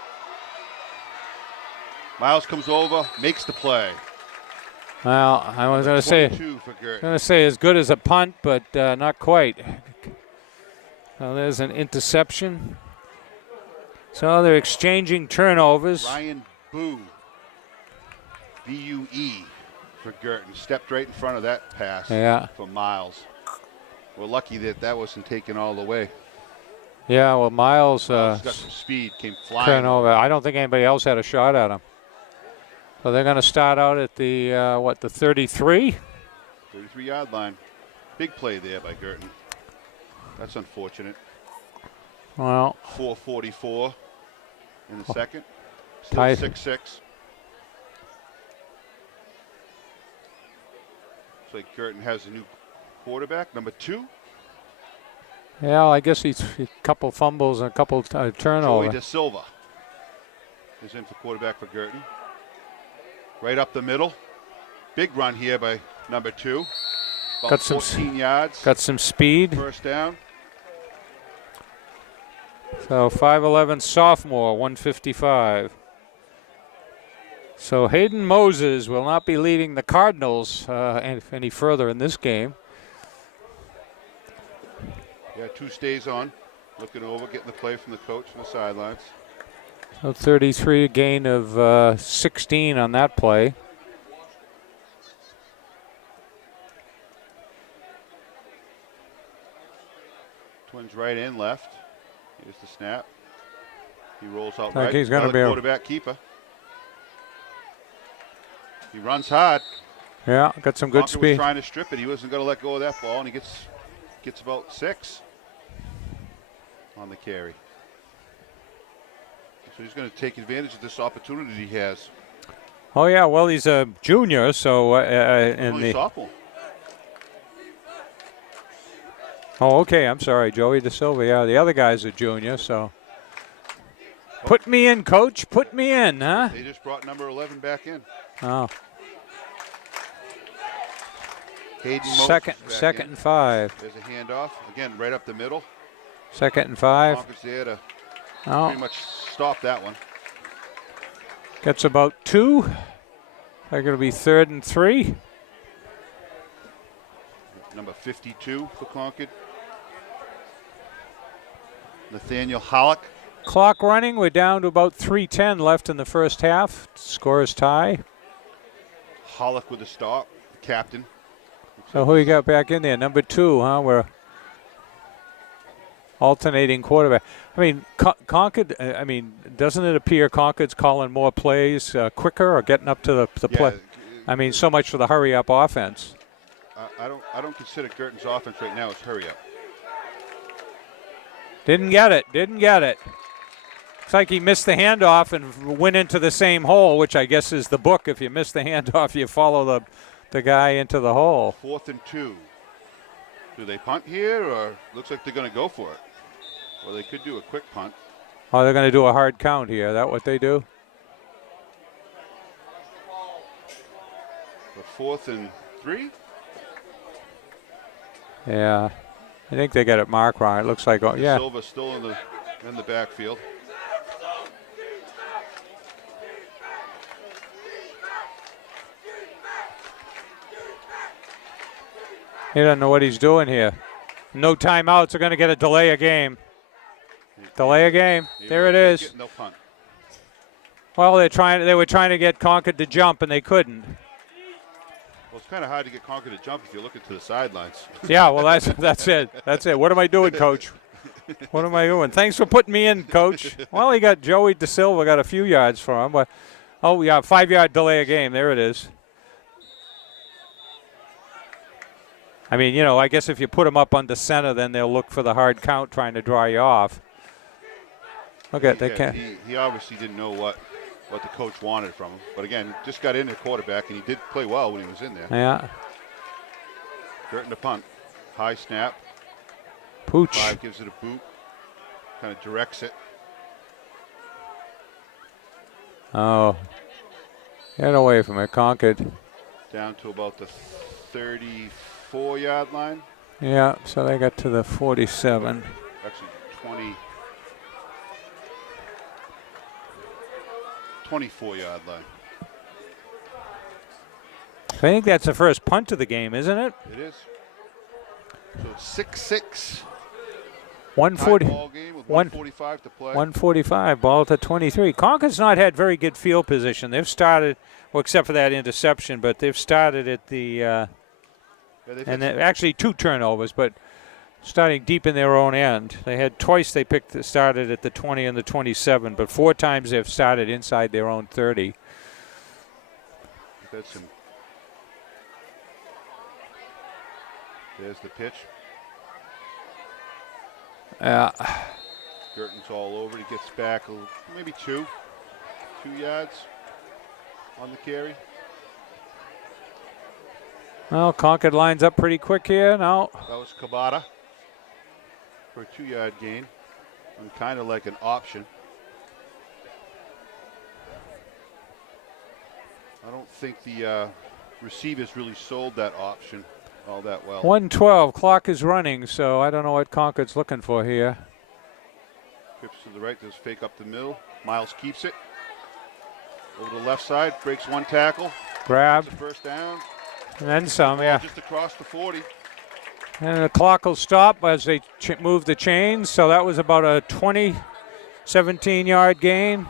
Miles comes over, makes the play. Well, I was going to say as good as a punt, but not quite. Well, there's an interception. So they're exchanging turnovers. Ryan Boo, B-U-E for Guertin. Stepped right in front of that pass for Miles. We're lucky that wasn't taken all the way. Yeah, well, Miles got some speed, came flying turnover. I don't think anybody else had a shot at him. So they're going to start out at the, the 33? 33-yard line. Big play there by Guertin. That's unfortunate. Well. 4:44 in the second. Still tight. 6-6. Looks like Guertin has a new quarterback, number 2. Yeah, I guess he's a couple fumbles and a couple Joey turnovers. De Silva is in for quarterback for Guertin. Right up the middle. Big run here by number 2. About Got 14 yards. Got some speed. First down. So 5'11" sophomore, 155. So Hayden Moses will not be leading the Cardinals any further in this game. Yeah, 2 stays on. Looking over, getting the play from the coach from the sidelines. So 33, a gain of 16 on that play. Twins right and left. Here's the snap. He rolls out Like right. he's gonna Another be quarterback keeper. He runs hard. Yeah, got some good Concord speed. was trying to strip it. He wasn't going to let go of that ball, and he gets about 6 on the carry. So he's going to take advantage of this opportunity he has. Oh yeah, well he's a junior, so in Only the. sophomore. Oh, okay. I'm sorry, Joey De Silva. Yeah, the other guy's a junior, so. Put me in, coach. Put me in, huh? They just brought number 11 back in. Oh. Hayden Moses Second back in. and 5. There's a handoff. Again, right up the middle. 2nd and 5. Concord's there to Oh, pretty much stop that one. gets about 2. They're going to be 3rd and 3. Number 52 for Concord. Nathaniel Hollick. Clock running. We're down to about 3:10 left in the first half. Score is tie. Hollick with a stop. The captain. So who you got back in there? Number 2, huh? We're alternating quarterback. I mean, Concord, doesn't it appear Concord's calling more plays quicker or getting up to the play? I mean, so much for the hurry-up offense. I don't consider Guertin's offense right now as hurry up. Didn't get it. It's like he missed the handoff and went into the same hole, which I guess is the book. If you miss the handoff, you follow the guy into the hole. 4th and 2. Do they punt here, or looks like they're going to go for it? Well, they could do a quick punt. Oh, they're going to do a hard count here. Is that what they do? For 4th and 3. Yeah. I think they got it marked wrong. It looks like, oh, yeah. Silva still in the backfield. He doesn't know what he's doing here. No timeouts. They're going to get a delay a game. Delay a game. There it is. No punt. Well, they were trying to get Concord to jump, and they couldn't. Well, it's kind of hard to get Concord to jump if you're looking to the sidelines. Yeah, well, that's it. That's it. What am I doing, Coach? What am I doing? Thanks for putting me in, Coach. Well, he got Joey De Silva got a few yards for him, but oh yeah, 5-yard delay a game. There it is. I mean, I guess if you put him up under center, then they'll look for the hard count, trying to draw you off. Look at they can't. He obviously didn't know what the coach wanted from him, but again, just got in at quarterback, and he did play well when he was in there. Yeah. Guertin to punt, high snap. Pooch. 5 gives it a boot, kind of directs it. Oh. Get away from it, Concord. Down to about the 34-yard line. Yeah, so they got to the 47. Actually, 24-yard line. I think that's the first punt of the game, isn't it? It is. So it's 6-6. 140. Ball game with 1:45 to play. 145, ball to 23. Concord's not had very good field position. They've started, well, except for that interception, but they've started at the, and actually 2 turnovers, but starting deep in their own end. They had twice they started at the 20 and the 27, but 4 times they've started inside their own 30. That's some. There's the pitch. Guertin's all over. He gets back maybe 2 yards on the carry. Well, Concord lines up pretty quick here. No. That was Kabata for a 2-yard gain. And kind of like an option. I don't think the receivers really sold that option all that well. 1:12, clock is running, so I don't know what Concord's looking for here. Trips to the right, does fake up the middle. Miles keeps it. Over the left side, breaks one tackle. Grab. Gets a first down. And then some, yeah. Just across the 40. And the clock will stop as they move the chains. So that was about a 17-yard gain.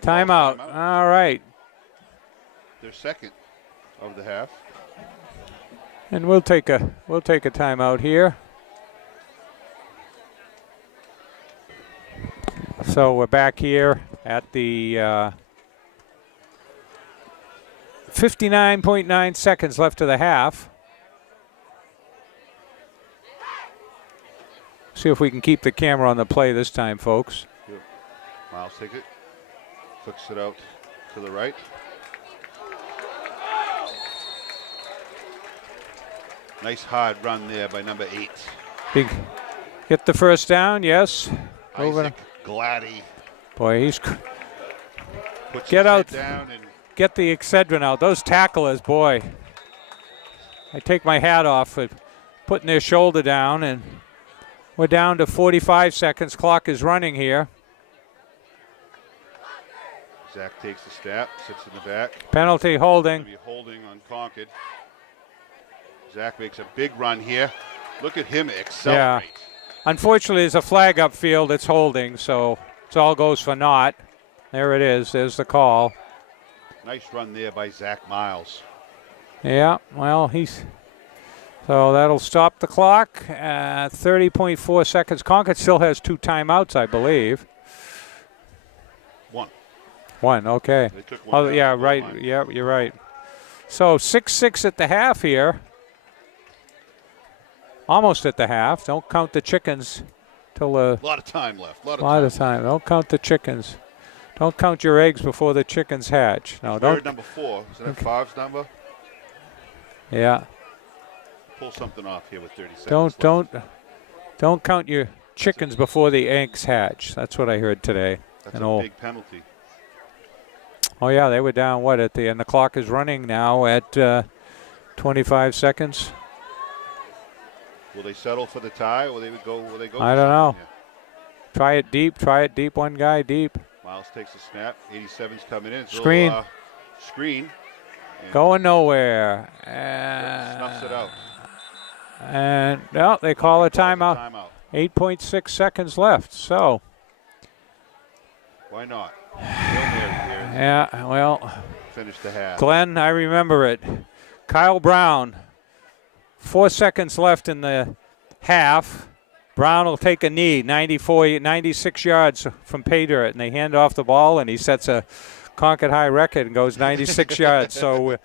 Timeout. All right. Their second of the half. And we'll take a timeout here. So we're back here at the 59.9 seconds left of the half. See if we can keep the camera on the play this time, folks. Good. Miles take it. Flicks it out to the right. Nice hard run there by number 8. Big hit the first down, yes. Isaac Gladdy. Boy, he's Puts get his out. head down and Get the Excedrin out. Those tacklers, boy. I take my hat off for putting their shoulder down, and we're down to 45 seconds. Clock is running here. Zach takes the snap, sits in the back. Penalty holding. Be holding on Concord. Zach makes a big run here. Look at him accelerate. Yeah. Unfortunately, there's a flag upfield. It's holding, so it all goes for naught. There it is. There's the call. Nice run there by Zach Miles. Yeah, well, so that'll stop the clock. 30.4 seconds. Concord still has 2 timeouts, I believe. One, okay. They took one down yeah, the goal right. line. Yeah, you're right. So 6-6 at the half here. Almost at the half. Don't count the chickens till A lot of time left. a lot of time. Don't count the chickens. Don't count your eggs before the chickens hatch. No, don't. Number 4. Is that Favre's number? Yeah. Pull something off here with 30 seconds. Don't count your chickens before the eggs hatch. That's what I heard today. That's a big penalty. Oh yeah, they were down at the end. The clock is running now at 25 seconds. Will they settle for the tie, or will they go? I don't know. Here? Try it deep. One guy deep. Miles takes a snap. 87's coming in. Screen. Screen. Going nowhere. Snuffs it out. And no, they call a timeout. 8.6 seconds left. So. Why not? Here. Yeah, well. Finish the half. Glenn, I remember it. Kyle Brown. 4 seconds left in the half. Brown will take a knee, 96 yards from pay dirt, and they hand off the ball, and he sets a Concord High record and goes 96 yards. So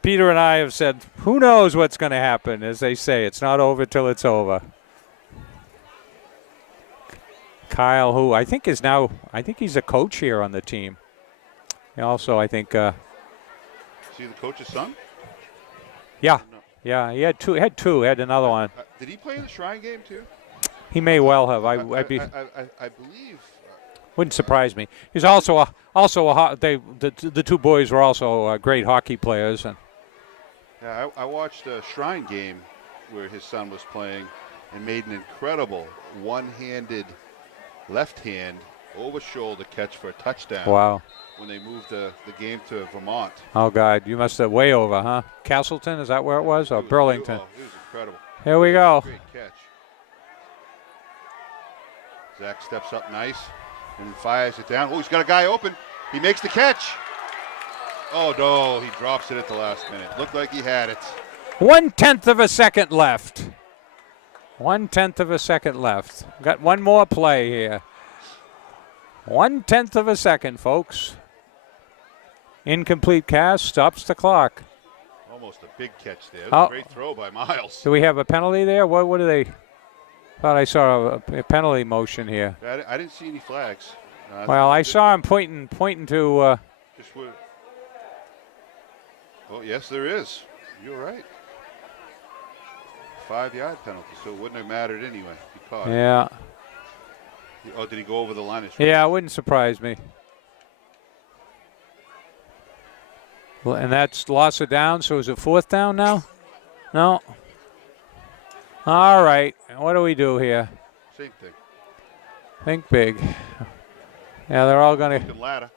Peter and I have said, who knows what's going to happen? As they say, it's not over till it's over. Kyle, who I think he's a coach here on the team. He also, I think. Is he the coach's son? Yeah. No. Yeah, he had two. He had another one. Did he play in the Shrine game too? He may well have. I believe. Wouldn't surprise me. He's also the 2 boys were also great hockey players. And yeah, I watched a Shrine game where his son was playing and made an incredible one-handed left hand over shoulder catch for a touchdown. Wow. When they moved the game to Vermont. Oh, God. You must have way over, huh? Castleton, is that where it was? Or Burlington? It was incredible. Here we go. Great catch. Zach steps up nice and fires it down. Oh, he's got a guy open. He makes the catch. Oh, no. He drops it at the last minute. Looked like he had it. 1/10 of a second left. 1/10 of a second left. Got one more play here. 1/10 of a second, folks. Incomplete pass, stops the clock. Almost a big catch there. It was a great throw by Miles. Do we have a penalty there? What do they? Thought I saw a penalty motion here. I didn't see any flags. Well, I saw him pointing to. Oh, yes, there is. You're right. 5-yard penalty, so it wouldn't have mattered anyway. He caught it. Yeah. Oh, did he go over the line of scrimmage? Yeah, it wouldn't surprise me. Well, and that's loss of down, so is it 4th down now? No. All right, what do we do here? Same thing. Think big. Yeah, they're all going to. Good ladder.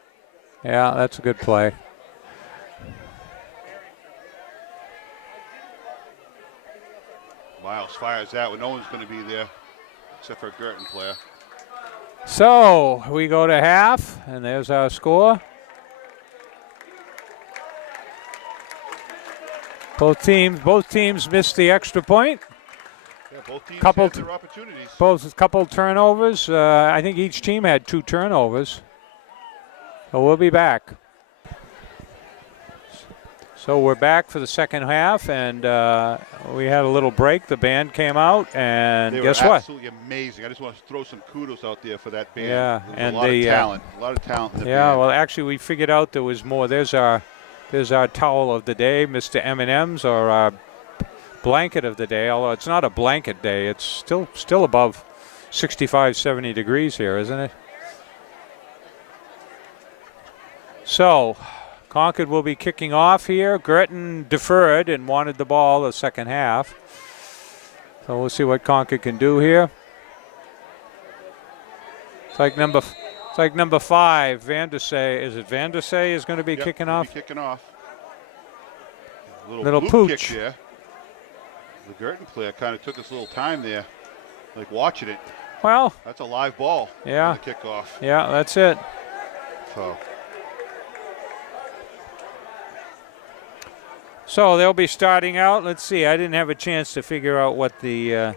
Yeah, that's a good play. Miles fires that when no one's going to be there except for a Guertin player. So we go to half, and there's our score. Both teams missed the extra point. Yeah, both teams Couple had their opportunities. Both couple turnovers. I think each team had 2 turnovers. So we'll be back. So we're back for the second half, and we had a little break. The band came out, and guess what? They were absolutely amazing. I just want to throw some kudos out there for that band. Yeah, and a lot of talent in the band. Yeah, well, actually, we figured out there was more. There's our towel of the day, Mr. M&M's, or our blanket of the day. Although it's not a blanket day, it's still above 65, 70 degrees here, isn't it? So Concord will be kicking off here. Guertin deferred and wanted the ball the second half. So we'll see what Concord can do here. It's like number 5, Vandersay. Is it Vandersay is going to be kicking off? Kicking off. Little blue pooch. Kick there. The Guertin player kind of took his little time there, like watching it. Well, that's a live ball. Yeah. On the kickoff. Yeah, that's it. So they'll be starting out. Let's see. I didn't have a chance to figure out what the.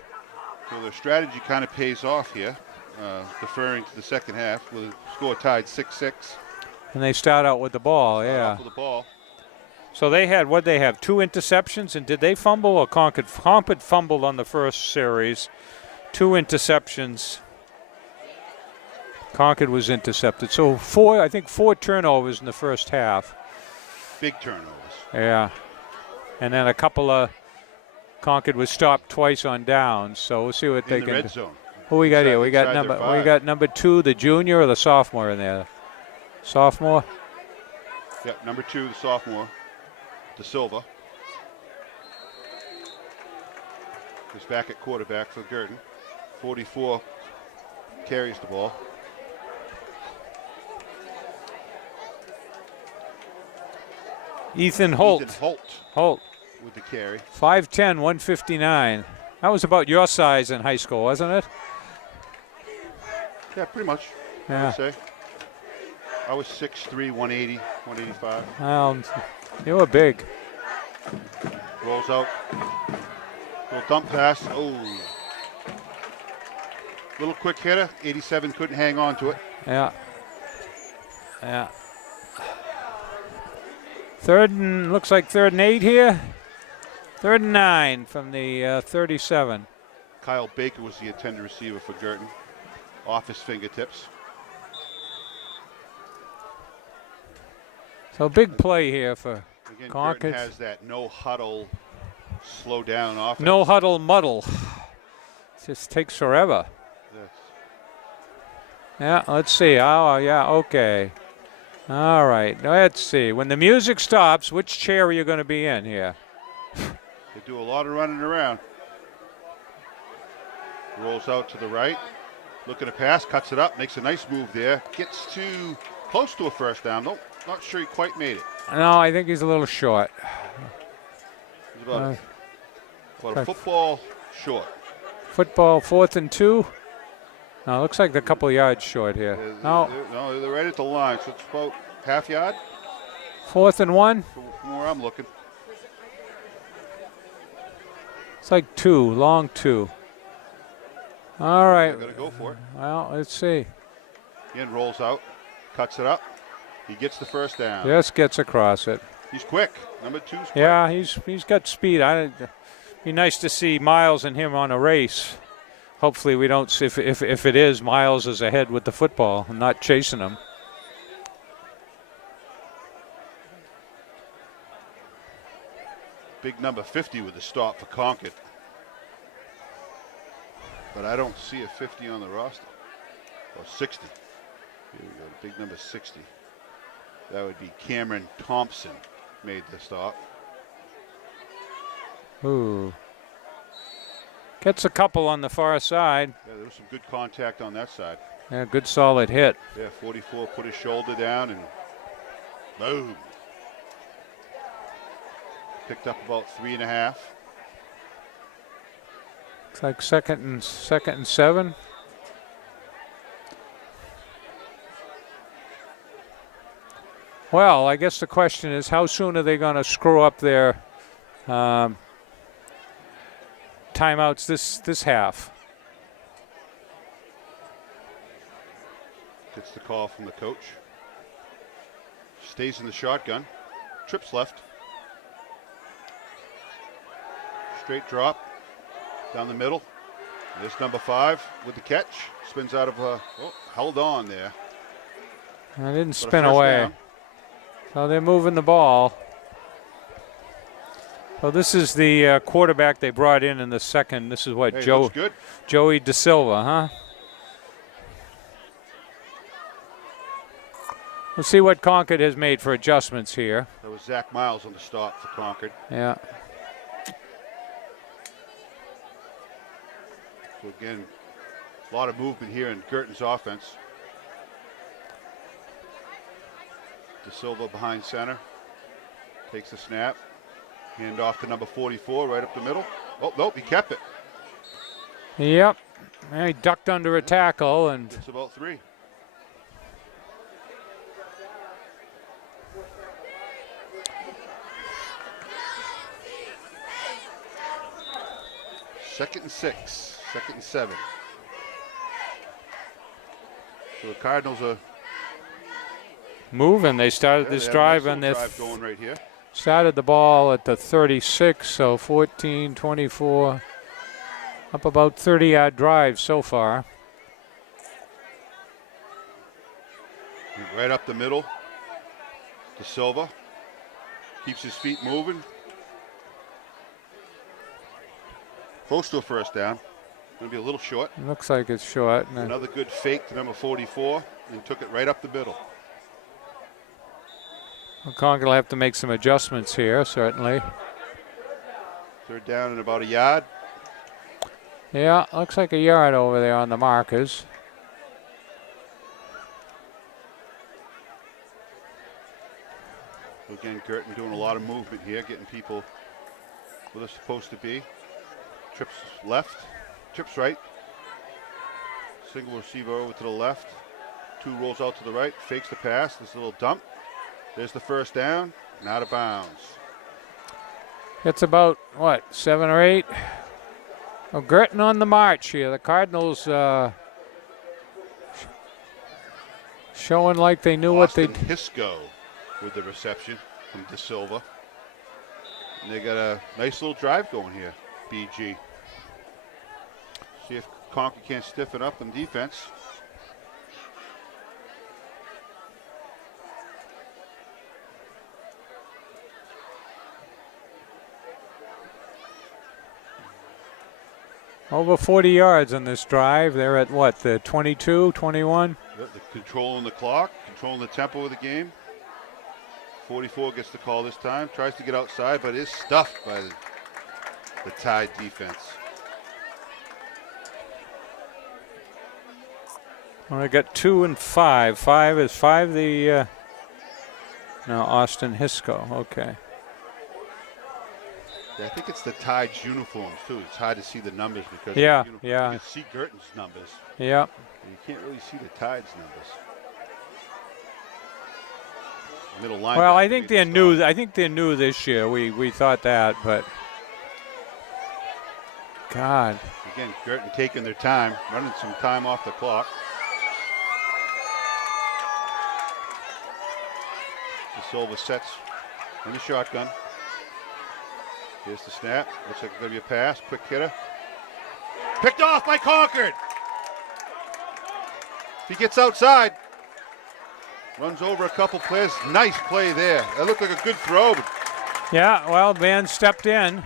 So their strategy kind of pays off here, deferring to the second half with a score tied 6-6. And they start out with the ball. Yeah. With the ball. So they had, what they have, 2 interceptions, and did they fumble or Concord? Concord fumbled on the first series, 2 interceptions. Concord was intercepted. So I think 4 turnovers in the first half. Big turnovers. Yeah. And then a couple of Concord was stopped twice on downs. So we'll see what they can do. Red zone. Who we got here? We got number 2, the junior or the sophomore in there? Sophomore? Yep, number 2, the sophomore. De Silva is back at quarterback for Guertin. 44 carries the ball. Ethan Holt with the carry. 5'10", 159. That was about your size in high school, wasn't it? Yeah, pretty much. Yeah. I would say. I was 6'3", 180, 185. Well, you were big. Rolls out. Little dump pass. Oh. Little quick hitter. 87 couldn't hang on to it. Yeah. Looks like 3rd and 8 here. 3rd and 9 from the 37. Kyle Baker was the intended receiver for Guertin. Off his fingertips. So big play here for Again, Concord. Guertin has that no huddle, slow down offense. No huddle muddle. It just takes forever. Yes. Yeah, let's see. Oh, yeah, okay. All right, let's see. When the music stops, which chair are you going to be in here? They do a lot of running around. Rolls out to the right. Looking to pass, cuts it up, makes a nice move there. Gets too close to a first down. Nope, not sure he quite made it. No, I think he's a little short. He's about a football short. Football 4th and 2. No, looks like they're a couple yards short here. No, they're right at the line, so it's about half yard. 4th and 1. From where I'm looking. It's like 2, long 2. All right. Got to go for it. Well, let's see. Again, rolls out, cuts it up. He gets the first down. Just gets across it. He's quick. Number 2's quick. Yeah, he's got speed. Be nice to see Miles and him on a race. Hopefully we don't see, if it is, Miles is ahead with the football and not chasing him. big number 50 with the stop for Concord. But I don't see a 50 on the roster. Or 60. Here we go, big number 60. That would be Cameron Thompson made the stop. Ooh. Gets a couple on the far side. Yeah, there was some good contact on that side. Yeah, good solid hit. Yeah, 44 put his shoulder down and boom. Picked up about 3.5. It's like second and 7. Well, I guess the question is, how soon are they going to screw up their timeouts this half? Gets the call from the coach. Stays in the shotgun. Trips left. Straight drop down the middle. There's number 5 with the catch. Spins out of held on there. I didn't spin away. Down. So they're moving the ball. So this is the quarterback they brought in the second. This is what, hey, looks good. Joey Da Silva, huh? Let's see what Concord has made for adjustments here. That was Zach Miles on the stop for Concord. Yeah. So again, a lot of movement here in Guertin's offense. Da Silva behind center. Takes the snap. Hand off to number 44 right up the middle. Oh, nope, he kept it. Yep. And he ducked under a tackle. And it's about 3. Second and 6. Second and 7. So the Cardinals are moving. They started this drive on this. Drive going right here. Started the ball at the 36, so 14, 24. Up about 30-yard drive so far. Right up the middle. Da Silva. Keeps his feet moving. Close to a first down. Going to be a little short. Looks like it's short. Another good fake to number 44 and took it right up the middle. Well, Concord will have to make some adjustments here, certainly. Third down and about a yard. Yeah, looks like a yard over there on the markers. Again, Guertin doing a lot of movement here, getting people where they're supposed to be. Trips left, trips right. Single receiver over to the left. 2 rolls out to the right, fakes the pass. This little dump. There's the first down, and out of bounds. It's about, what, 7 or 8? Oh, Guertin on the march here. The Cardinals showing like they knew what they... Hisco with the reception from Da Silva. And they got a nice little drive going here, BG. See if Concord can't stiffen up in defense. Over 40 yards on this drive. They're at what, the 22, 21? The controlling the clock, controlling the tempo of the game. 44 gets the call this time, tries to get outside, but is stuffed by the Tide defense. Well, I got 2 and 5. 5 is 5 the, no, Austin Hisco, okay. Yeah, I think it's the Tide's uniforms too. It's hard to see the numbers because yeah, of the yeah. You can see Guertin's numbers. Yeah. You can't really see the Tide's numbers. Middle line. Well, I think they're new. I think they're new this year. We thought that, but God. Again, Guertin taking their time, running some time off the clock. Da Silva sets in the shotgun. Here's the snap. Looks like it's going to be a pass. Quick hitter. Picked off by Concord. He gets outside. Runs over a couple players. Nice play there. That looked like a good throw, but Yeah, well, Van stepped in.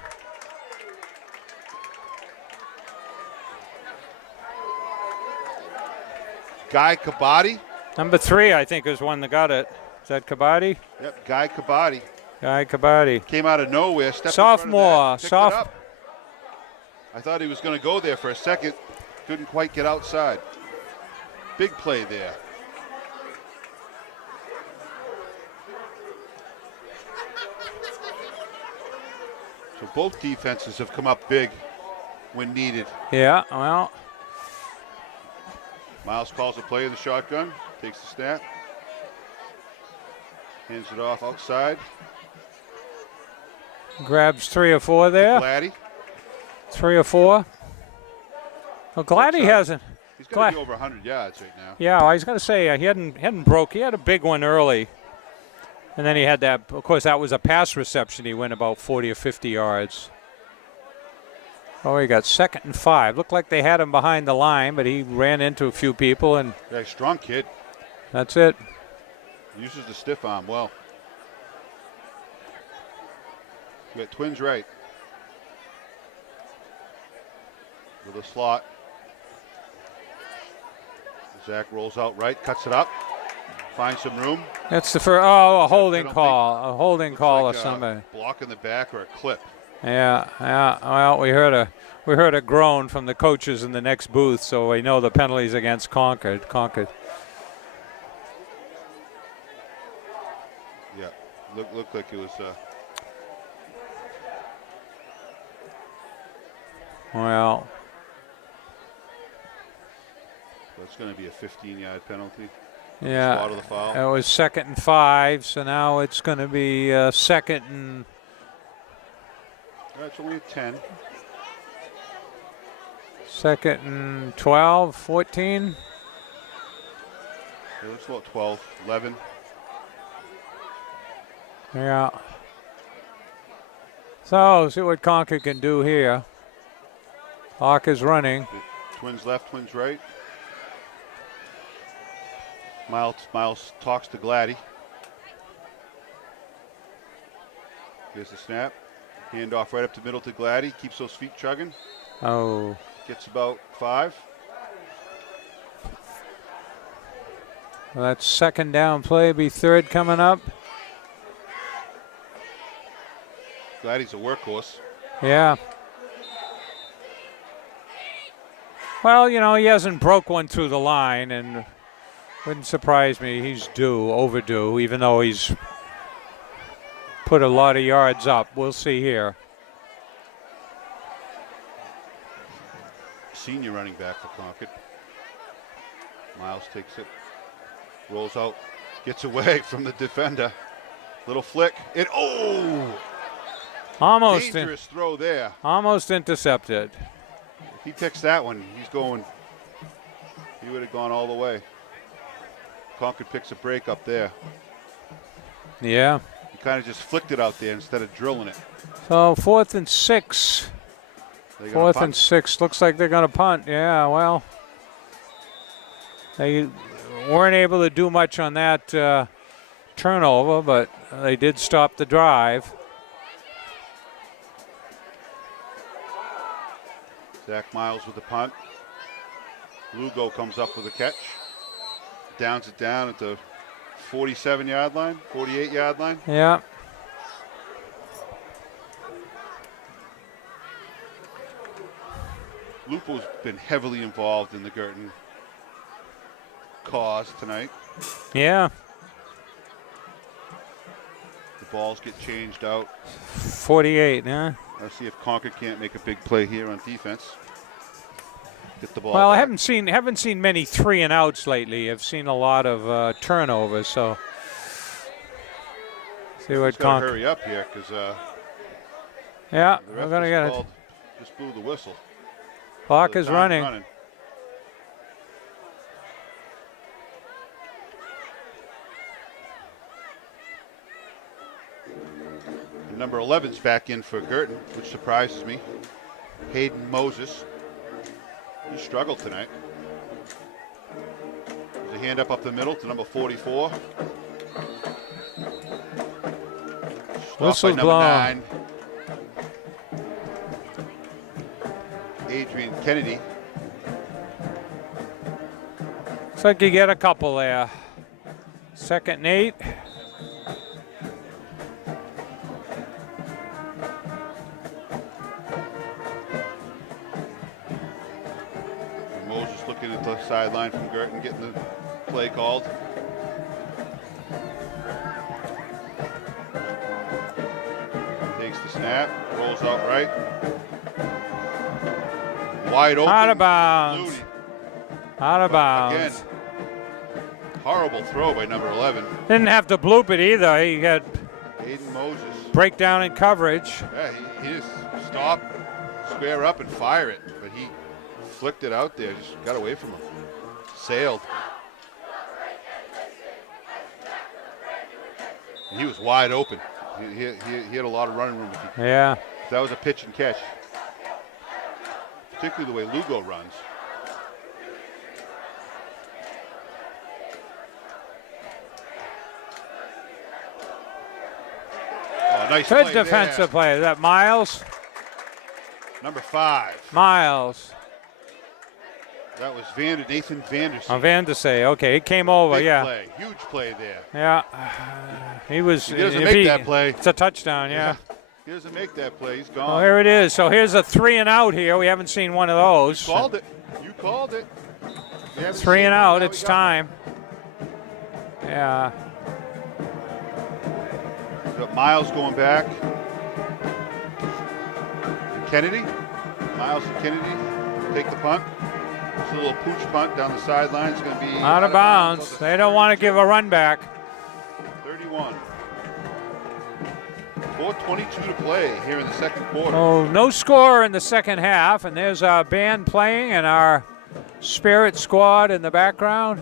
Guy Kabaddi. Number 3, I think, is one that got it. Is that Kabaddi? Yep, Guy Kabaddi. Guy Kabaddi. Came out of nowhere, stepped Sophomore. in front of that, picked it up. I thought he was going to go there for a second. Couldn't quite get outside. Big play there. So both defenses have come up big when needed. Yeah, well. Miles calls a play in the shotgun, takes the snap, hands it off outside. Grabs 3 or 4 there. Gladdy. 3 or 4. Well, Gladdy hasn't. He's got to be over 100 yards right now. Yeah, I was going to say he hadn't broke. He had a big one early, and then he had that. Of course, that was a pass reception. He went about 40 or 50 yards. Oh, he got 2nd and 5. Looked like they had him behind the line, but he ran into a few people, and yeah, strong kid. That's it. Uses the stiff arm well. You got twins right. With a slot. Zach rolls out right, cuts it up, finds some room. That's the first. Oh, a holding call. A holding call like or something. Block in the back or a clip. Yeah. Well, we heard a groan from the coaches in the next booth, so we know the penalties against Concord. Yeah, looked like it was. Well. That's going to be a 15-yard penalty. Yeah. Spot of the foul. It was 2nd and 5, so now it's going to be 2nd and. That's only a 10. 2nd and 12, 14. Yeah, it's about 12, 11. Yeah. So, see what Concord can do here. Hawk is running. Twins left, twins right. Miles talks to Gladdy. Here's the snap. Hand off right up the middle to Gladdy. Keeps those feet chugging. Oh. Gets about 5. Well, that's 2nd down play. Be 3rd coming up. Gladdy's a workhorse. Yeah. Well, he hasn't broke one through the line, and wouldn't surprise me. He's overdue, even though he's put a lot of yards up. We'll see here. Senior running back for Concord. Miles takes it, rolls out, gets away from the defender. Little flick. Almost dangerous throw there. Almost intercepted. If he picks that one, he would have gone all the way. Concord picks a break up there. Yeah. He kind of just flicked it out there instead of drilling it. So 4th and 6. 4th and 6. Looks like they're going to punt. Yeah, well, they weren't able to do much on that turnover, but they did stop the drive. Zach Miles with the punt. Lugo comes up with a catch. Downs it down at the 47-yard line, 48-yard line. Yeah. Lupo's been heavily involved in the Guertin cause tonight. Yeah. The balls get changed out. 48, huh? Let's see if Concord can't make a big play here on defense. Get the ball Well, back. I haven't seen many 3 and outs lately. I've seen a lot of turnovers. So see what Concord. Hurry up here, because yeah, the we're ref gonna get it. just blew the whistle. Clock So is time's running. And number 11's back in for Guertin, which surprises me. Hayden Moses. He struggled tonight. There's a hand up the middle to number 44. Whistle's number blown. 9. Adrian Kennedy. Looks like you get a couple there. 2nd and 8. Moses looking at the sideline from Guertin, getting the play called. Takes the snap, rolls out right. Wide open. Out of bounds. Looney. Out of bounds. Again, horrible throw by number 11. Didn't have to bloop it either. He had Aiden Moses. breakdown in coverage. Yeah, he just stop, square up, and fire it. But he flicked it out there, just got away from him. Sailed. And he was wide open. He had a lot of running room. Yeah. That was a pitch and catch. Particularly the way Lugo runs. Oh, nice Good play defensive play. Is that Miles? Number 5. Miles. That was Nathan Vandersay. Van de Sey. Okay, he came over. Big Yeah. play. Huge play there. Yeah. He was. He doesn't if make that play. It's a touchdown. Yeah. He doesn't make that play. He's Well, gone. here it is. So here's a 3 and out here. We haven't seen one of those. You called it. You called it. 3 and out. It's time. Yeah. Got Miles going back. Kennedy. Miles and Kennedy take the punt. It's a little pooch punt down the sideline. It's going to be Out of bounds. They don't want to give a run back. 31. 4:22 to play here in the second quarter. Oh, no score in the second half. And there's our band playing and our Spirit squad in the background.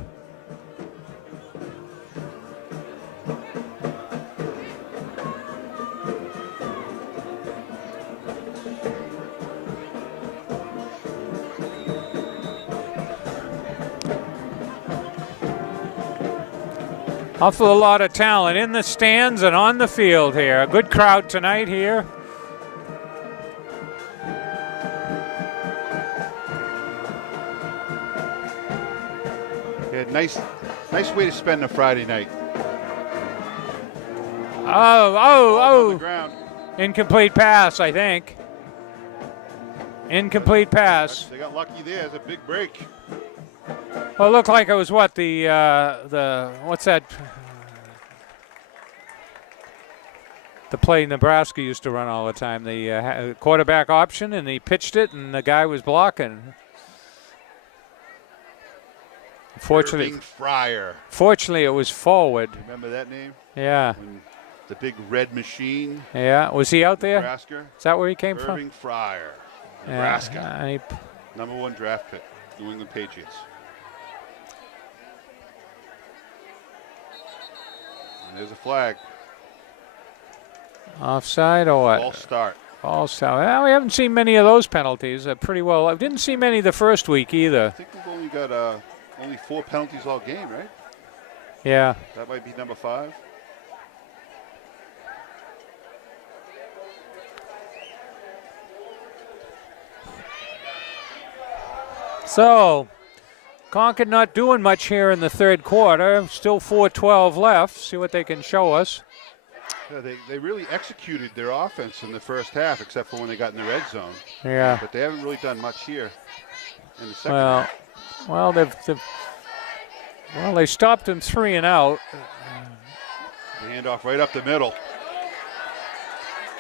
Awful lot of talent in the stands and on the field here. A good crowd tonight here. Yeah, nice way to spend a Friday night. On the Oh. ground. Incomplete pass, I think. Incomplete pass. They got lucky there. It's a big break. Well, it looked like it was what the what's that? The play Nebraska used to run all the time. The quarterback option, and he pitched it, and the guy was blocking. Irving Fryer. Fortunately, it was forward. Remember that name? Yeah. When the big red machine. Yeah. Was he out there? Nebraska. Is that where he came from? Irving Fryer. Nebraska. Yeah, Number 1 draft pick. New England Patriots. And there's a flag. offside or what? False start. False start. Well, we haven't seen many of those penalties. Pretty well. I didn't see many the first week either. I think we've only got only 4 penalties all game, right? Yeah. That might be number 5. So, Concord not doing much here in the third quarter. Still 4:12 left. See what they can show us. Yeah, they really executed their offense in the first half, except for when they got in the red zone. Yeah. But they haven't really done much here in the second Well, half. well, they stopped them 3 and out. The handoff right up the middle.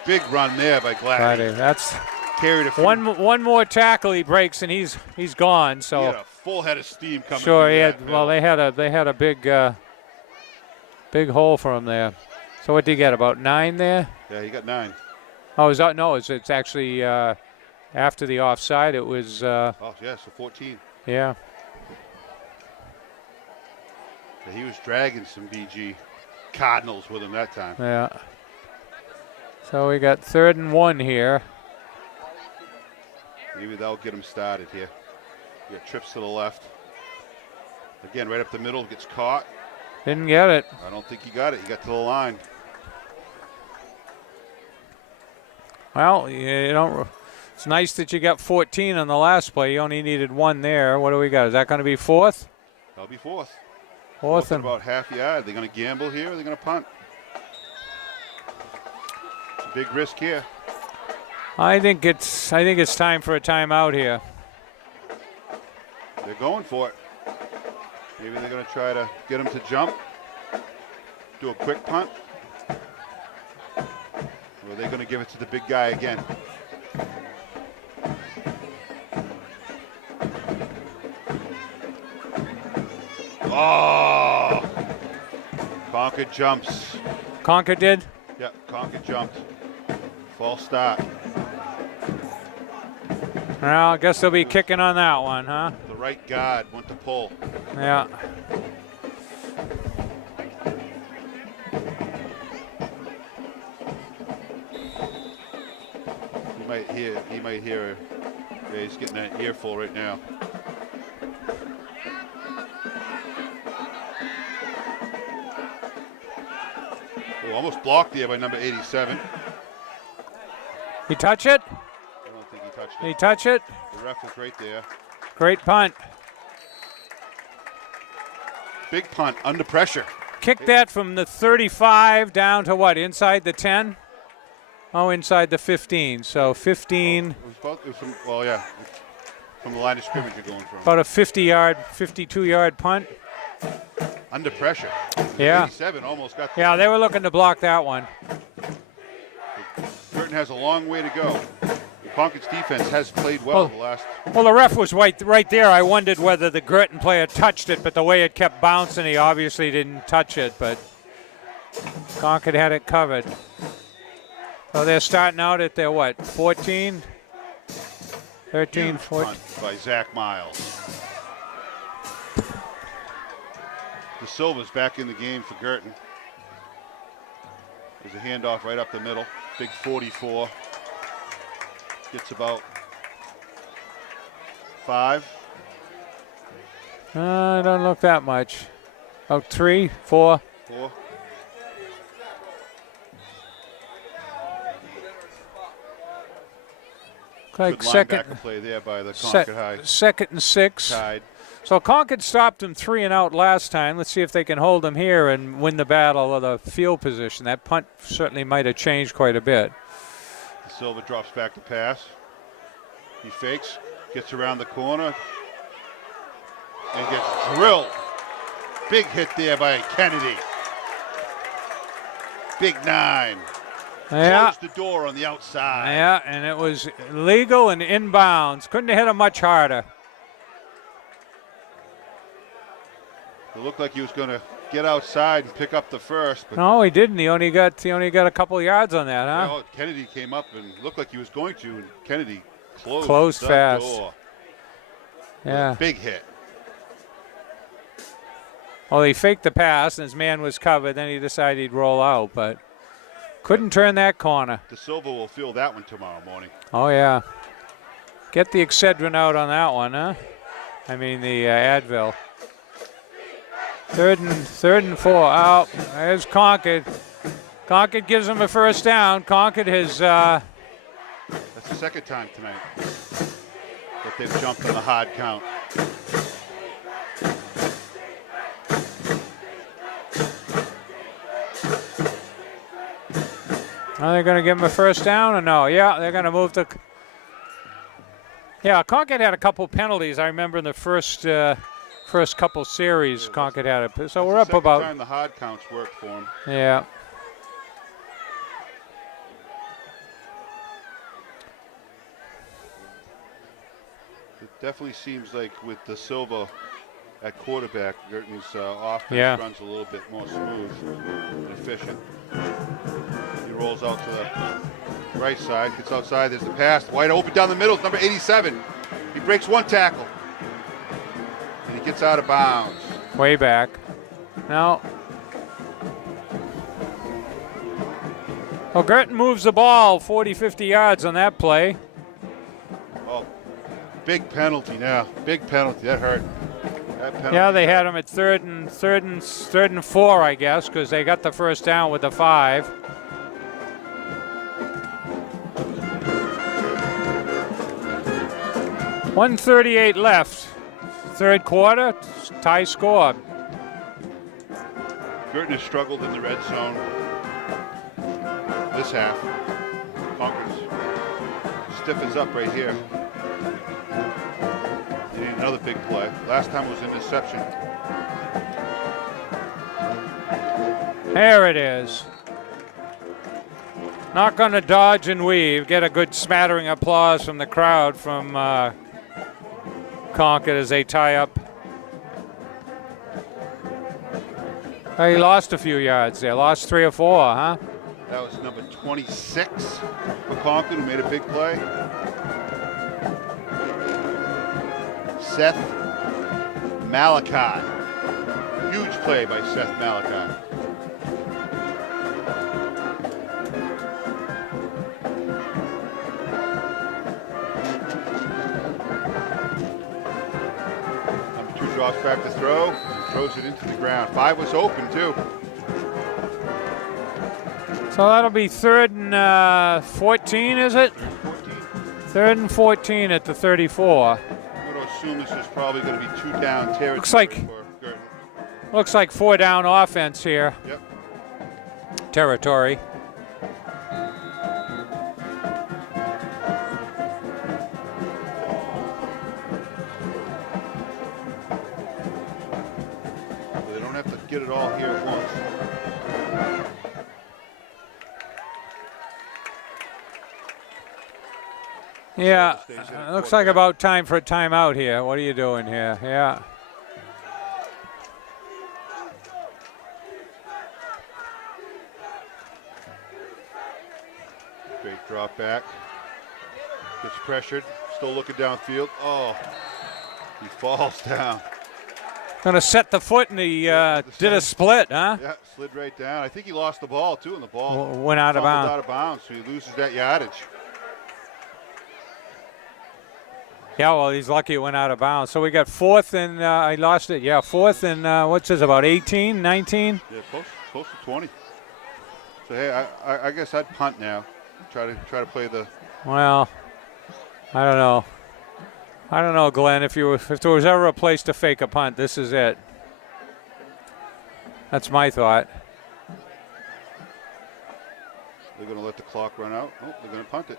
Big run there by Gladdy. That's Carried a few. one more tackle he breaks and he's gone. He So had a full head of steam coming. sure through he that had. middle. Well, they had a big hole for him there. So what did he get? About 9 there? Yeah, he got 9. Oh, is that no? It's actually after the offside. It was Oh yeah, so 14. yeah. Yeah, he was dragging some BG Cardinals with him that time. Yeah. So we got 3rd and 1 here. Maybe that'll get him started here. He got trips to the left. Again, right up the middle, gets caught. Didn't get it. I don't think he got it. He got to the line. Well, you don't. It's nice that you got 14 on the last play. You only needed 1 there. What do we got? Is that going to be 4th? That'll be 4th. Fourth And and about half yard. They're going to gamble here, or they're going to punt. It's a big risk here. I think it's time for a timeout here. They're going for it. Maybe they're going to try to get him to jump, do a quick punt. Or are they going to give it to the big guy again? Oh! Concord jumps. Concord did? Yep, Concord jumped. False start. Well, I guess they'll be kicking on that one, huh? The right guard went to pull. Yeah. He might hear. Yeah, he's getting an earful right now. Oh, almost blocked there by number 87. He touch it? I don't think he touched it. Did he touch it? The ref was right there. Great punt. Big punt, under pressure. Kicked that from the 35 down to what, inside the 10? Oh, inside the 15. So 15. It was from, well, yeah, from the line of scrimmage you're going from. About a 50-yard, 52-yard punt. Under pressure. Yeah. 87 almost got. Yeah, they were looking to block that one. Guertin has a long way to go. Concord's defense has played well the last. Well, the ref was right there. I wondered whether the Guertin player touched it, but the way it kept bouncing, he obviously didn't touch it. But Concord had it covered. So they're starting out at their what, 14? 13, 14. By Zach Miles. De Silva's back in the game for Guertin. There's a handoff right up the middle. Big 44. Gets about 5. Don't look that much. About 3, 4. 4. Like Good second, linebacker play there by the Concord High. Second and 6. Tied. So Concord stopped him 3 and out last time. Let's see if they can hold him here and win the battle of the field position. That punt certainly might have changed quite a bit. De Silva drops back to pass. He fakes, gets around the corner, and gets drilled. Big hit there by Kennedy. Big 9. Yeah. Closed the door on the outside. Yeah, and it was legal and inbounds. Couldn't have hit him much harder. It looked like he was going to get outside and pick up the first. But No, he didn't. He only got a couple yards on that, huh? well, Kennedy came up and looked like he was going to, and Kennedy closed the fast. door. Yeah. Big hit. Well, he faked the pass, and his man was covered. Then he decided he'd roll out, but couldn't turn that corner. De Silva will feel that one tomorrow morning. Oh, yeah. Get the Excedrin out on that one, huh? I mean, the Advil. Third and 4. Out. There's Concord. Concord gives him a first down. Concord has. That's the second time tonight that they've jumped on the hard count. Are they going to give him a first down or no? Yeah, they're going to move the. Yeah, Concord had a couple penalties. I remember in the first couple series, Concord had it. So we're up about. Time the hard counts worked for him. Yeah. It definitely seems like with De Silva at quarterback, Guertin's offense runs a little bit more smooth and efficient. He rolls out to the right side, gets outside, there's the pass, wide open down the middle, it's number 87. He breaks one tackle, and he gets out of bounds. Way back. Now. Well, Guertin moves the ball 40, 50 yards on that play. Oh, big penalty now, big penalty, that hurt. Yeah, they had him at third and 4, I guess, because they got the first down with the 5. 1:38 left. Third quarter, tie score. Guertin has struggled in the red zone this half. Concord stiffens up right here. They need another big play. Last time was interception. There it is. Not going to dodge and weave. Get a good smattering applause from the crowd from Concord as they tie up. He lost a few yards there. Lost 3 or 4, huh? That was number 26 for Concord, who made a big play. Seth Malachi. Huge play by Seth Malachi. Number 2 drops back to throw, throws it into the ground. 5 was open too. So that'll be 3rd and 14, is it? 14. 3rd and 14 at the 34. I'm going to assume this is probably going to be 2 down territory Looks like- for Guertin. Looks like 4 down offense here. Yep. Territory. They don't have to get it all here at once. Yeah, Stays in looks quarter. like about time for a timeout here. What are you doing here? Yeah. Great drop back. Gets pressured. Still looking downfield. Oh, he falls down. Gonna set the foot and he did a split, huh? Yeah, slid right down. I think he lost the ball too, and the ball Went out of fumbled bounds. out of bounds, so he loses that yardage. Yeah, well, he's lucky it went out of bounds. So we got 4th and I lost it. Yeah, 4th and what's this, about 18, 19? Yeah, close to 20. So hey, I guess I'd punt now. Try to play the. Well, I don't know. I don't know, Glenn. If there was ever a place to fake a punt, this is it. That's my thought. They're going to let the clock run out. Oh, they're going to punt it.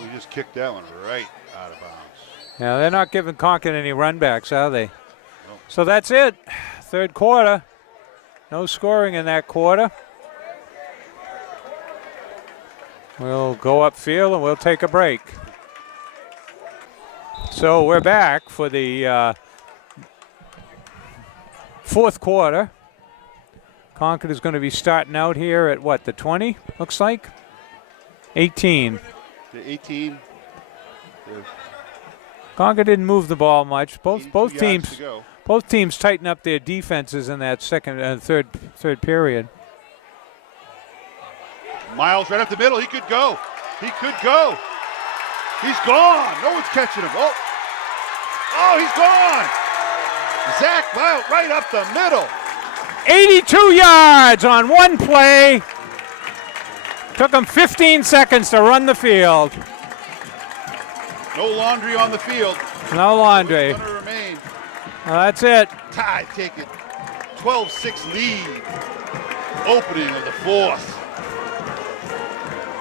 We just kicked that one right out of bounds. Yeah, they're not giving Concord any runbacks, are they? No. So that's it. Third quarter. No scoring in that quarter. We'll go upfield and we'll take a break. So we're back for the fourth quarter. Concord is going to be starting out here at what, the 20, looks like? 18. The 18. Concord didn't move the ball much. 82 Both yards teams to go. both teams tighten up their defenses in that second and third period. Miles right up the middle. He could go. He could go. He's gone. No one's catching him. Oh, he's gone. Zach Miles right up the middle. 82 yards on one play. Took him 15 seconds to run the field. No laundry on the field. No laundry. It's going to remain. Well, that's it. Tide take it. 12-6 lead. Opening of the fourth.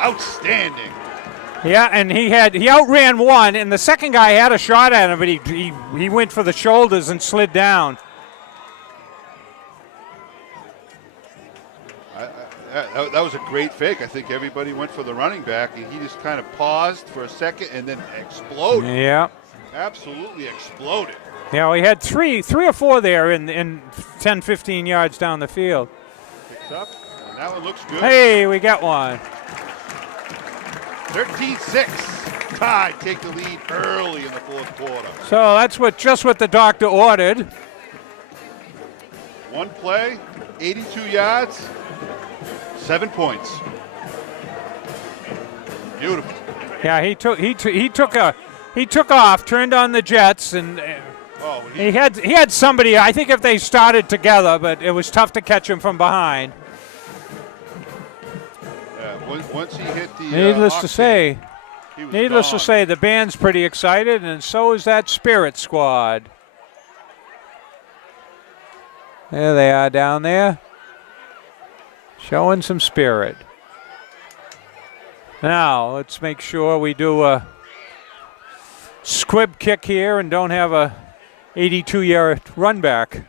Outstanding. Yeah, and he outran one, and the second guy had a shot at him, but he went for the shoulders and slid down. That was a great fake. I think everybody went for the running back, and he just kind of paused for a second and then exploded. Yeah. Absolutely exploded. Yeah, we had three or four there in 10, 15 yards down the field. Picks up, and that one looks good. Hey, we got one. 13-6. Tide take the lead early in the fourth quarter. So that's just what the doctor ordered. One play, 82 yards, 7 points. Beautiful. Yeah, he took off, turned on the jets, and he had somebody. I think if they started together, but it was tough to catch him from behind. Once he hit the Needless to octane, say, He was Needless gone. to say, the band's pretty excited, and so is that Spirit squad. There they are down there, showing some spirit. Now, let's make sure we do a squib kick here and don't have a 82-yard run back.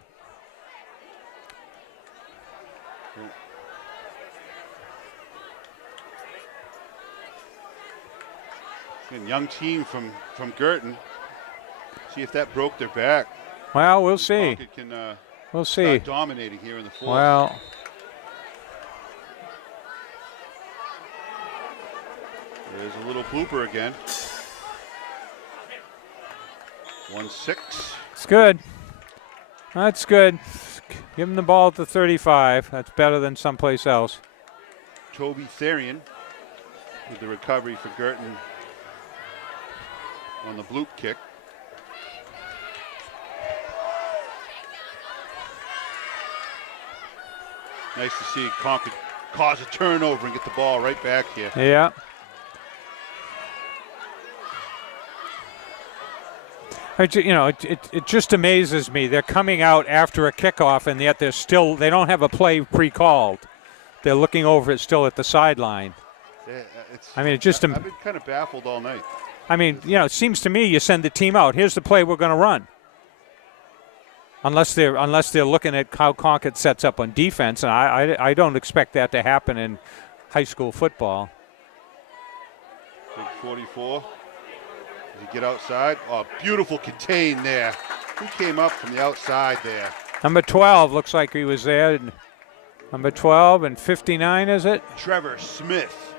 And young team from Guertin. See if that broke their back. Well, we'll see. Concord can We'll see. start dominating here in the fourth. Well, There's a little blooper again. 1-6. it's good. That's good. Give him the ball at the 35. That's better than someplace else. Toby Therian with the recovery for Guertin on the bloop kick. Nice to see Concord cause a turnover and get the ball right back here. Yeah. It just amazes me. They're coming out after a kickoff, and yet they don't have a play pre-called. They're looking over it still at the sideline. Yeah, I've been kind of baffled all night. It seems to me you send the team out. Here's the play we're going to run. Unless they're looking at how Concord sets up on defense, and I don't expect that to happen in high school football. Big 44. Does he get outside? Oh, beautiful contain there. He came up from the outside there. Number 12 looks like he was there. Number 12 and 59, is it? Trevor Smith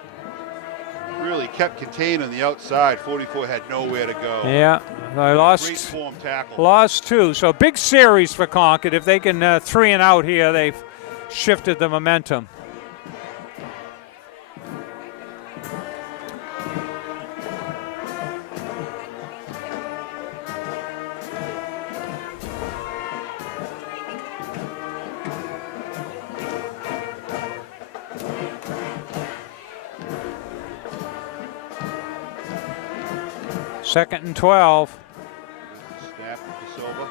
really kept contained on the outside. 44 had nowhere to go. Yeah, I Great form tackle. lost 2. So big series for Concord. If they can 3 and out here, they've shifted the momentum. Second and 12. Snap to Silva.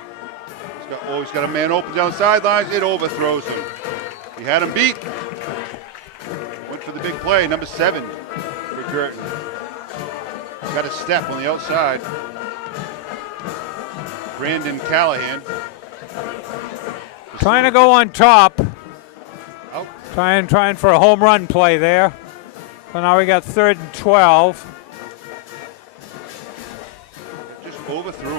He's got a man open down sidelines. It overthrows him. He had him beat. Went for the big play. Number 7 for Guertin. Got a step on the outside. Brandon Callahan. Trying to go on top. Out. Trying for a home run play there. So now we got 3rd and 12. Overthrew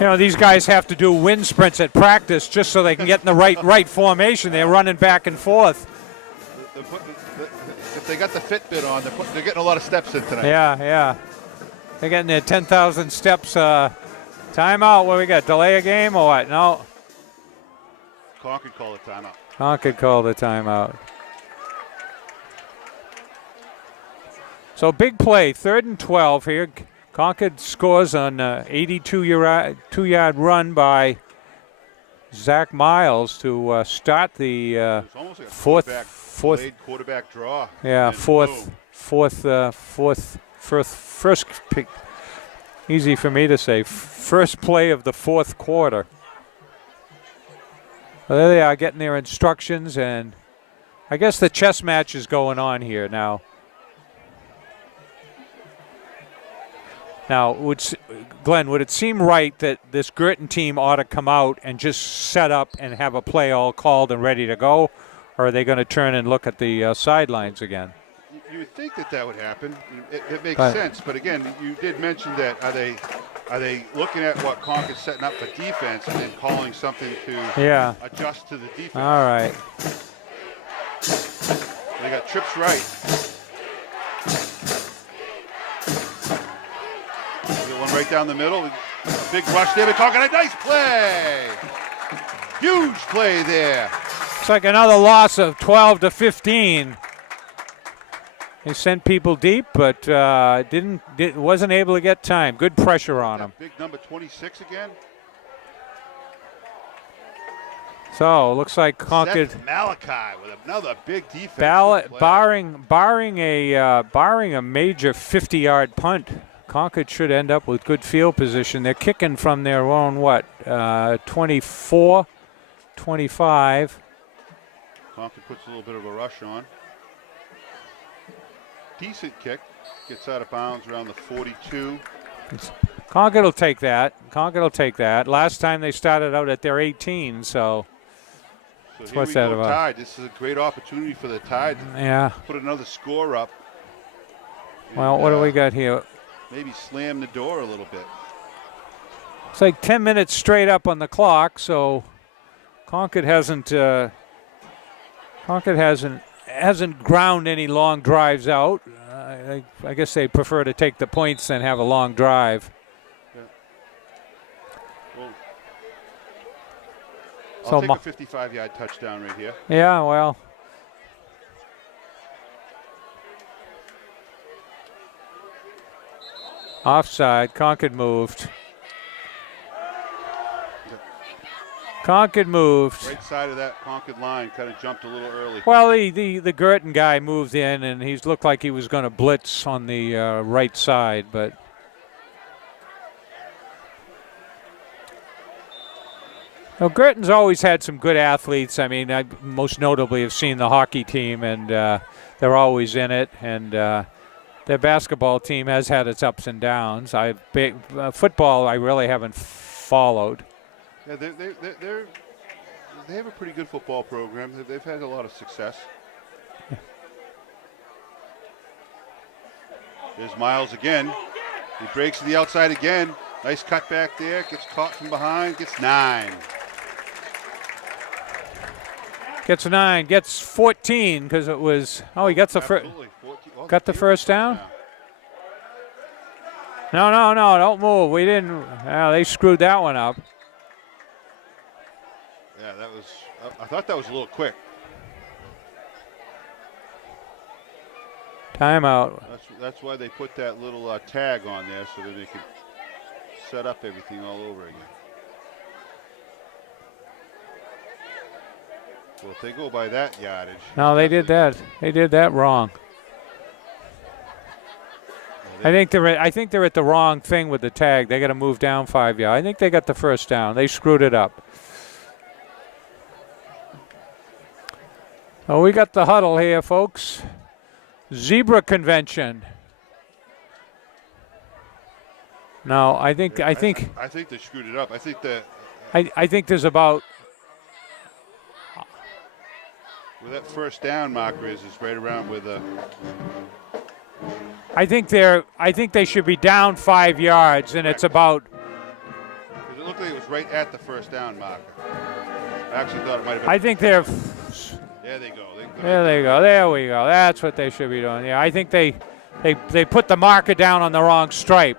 him. These guys have to do wind sprints at practice just so they can get in the right formation. They're running back and forth. If they got the Fitbit on, they're getting a lot of steps in tonight. Yeah. They're getting their 10,000 steps. Timeout. What we got? Delay a game or what? No. Concord called a timeout. Concord called a timeout. So big play, 3rd and 12 here. Concord scores on 82-yard run by Zach Miles to start the fourth quarterback draw. Yeah, first pick. Easy for me to say. First play of the fourth quarter. Well, there they are getting their instructions, and I guess the chess match is going on here now. Now, Glenn, would it seem right that this Guertin team ought to come out and just set up and have a play all called and ready to go, or are they going to turn and look at the sidelines again? You would think that would happen. It makes sense, but again, you did mention that are they looking at what Concord's setting up for defense and then calling something to adjust to the defense? All right. They got trips right. One right down the middle. Big rush there. We're talking a nice play. Huge play there. It's like another loss of 12-15. They sent people deep, but wasn't able to get time. Good pressure on them. Big number 26 again. So looks like Concord. Seth Malachi with another big defense. Barring a major 50-yard punt, Concord should end up with good field position. They're kicking from their own 24, 25. Concord puts a little bit of a rush on. Decent kick. Gets out of bounds around the 42. Concord will take that. Last time they started out at their 18, so what's that about? Tide. This is a great opportunity for the Tide. Yeah. Put another score up. Well, what do we got here? Maybe slam the door a little bit. It's like 10 minutes straight up on the clock, so Concord hasn't ground any long drives out. I guess they prefer to take the points than have a long drive. Yeah. Well, I'll take a 55-yard touchdown right here. Yeah, well. Offside. Concord moved. Concord moved. Right side of that Concord line kind of jumped a little early. Well, the Guertin guy moved in, and he's looked like he was going to blitz on the right side, but well, Guertin's always had some good athletes. I mean, I most notably have seen the hockey team, and they're always in it, and their basketball team has had its ups and downs. Football I really haven't followed. Yeah, they have a pretty good football program. They've had a lot of success. There's Miles again. He breaks to the outside again. Nice cut back there. Gets caught from behind. Gets 9. Gets 9. Gets 14 because it was. Oh, he gets the first. Got the first down. No, don't move. We didn't. They screwed that one up. Yeah, that was. I thought that was a little quick. Timeout. That's why they put that little tag on there so that they could set up everything all over again. Well, if they go by that yardage. No, they did that. They did that wrong. I think they're at the wrong thing with the tag. They got to move down 5 yards. I think they got the first down. They screwed it up. Oh, we got the huddle here, folks. Zebra convention. No, I think they screwed it up. I think that. I think there's about. Where that first down marker is right around with a. I think they should be down 5 yards, and it's about. It looked like it was right at the first down marker. I actually thought it might have been. I think they're. There they go. There they go. There we go. That's what they should be doing. Yeah, I think they put the marker down on the wrong stripe.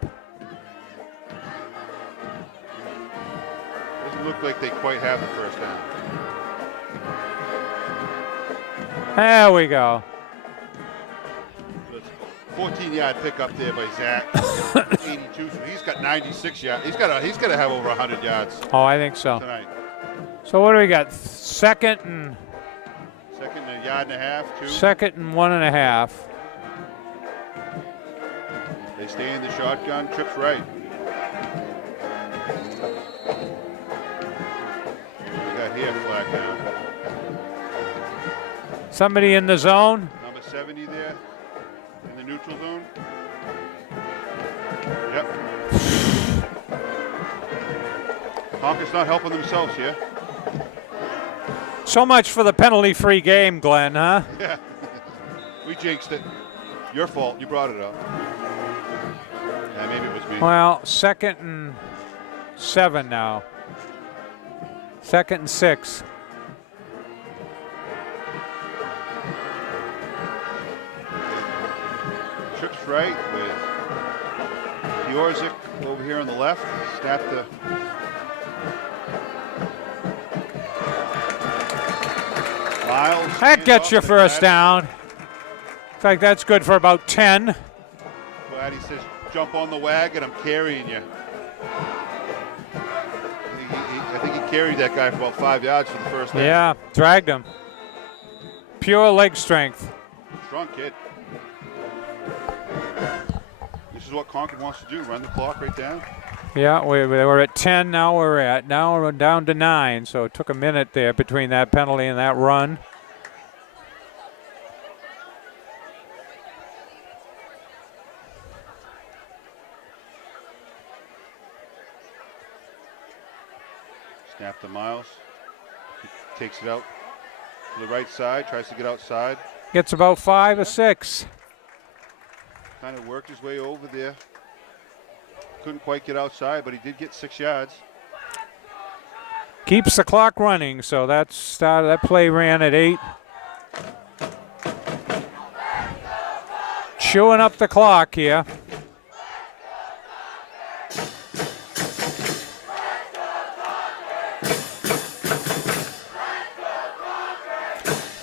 Doesn't look like they quite have the first down. There we go. 14-yard pickup there by Zach. 82. So he's got 96 yards. He's got to have over 100 yards. Oh, I think so. Tonight. So what do we got? Second and a yard and a half. 2. Second and 1.5. They stay in the shotgun. Trips right. We got here flag down. Somebody in the zone. Number 70 there in the neutral zone. Yep. Concord's not helping themselves here. So much for the penalty-free game, Glenn, huh? Yeah. We jinxed it. Your fault. You brought it up. Yeah, maybe it was me. Well, 2nd and 7 now. 2nd and 6. Trips right with Piorzik over here on the left. Snap the. Miles. That gets your first down. Looks like that's good for about 10. Glad he says, jump on the wagon, I'm carrying you. I think he carried that guy for about 5 yards for the first down. Yeah, dragged him. Pure leg strength. Strong kid. This is what Concord wants to do, run the clock right down. Yeah, we were at 10, now we're down to 9, so it took a minute there between that penalty and that run. Snap to Miles. He takes it out to the right side, tries to get outside. Gets about 5 or 6. Kind of worked his way over there. Couldn't quite get outside, but he did get 6 yards. Keeps the clock running, so that play ran at 8. Chewing up the clock here.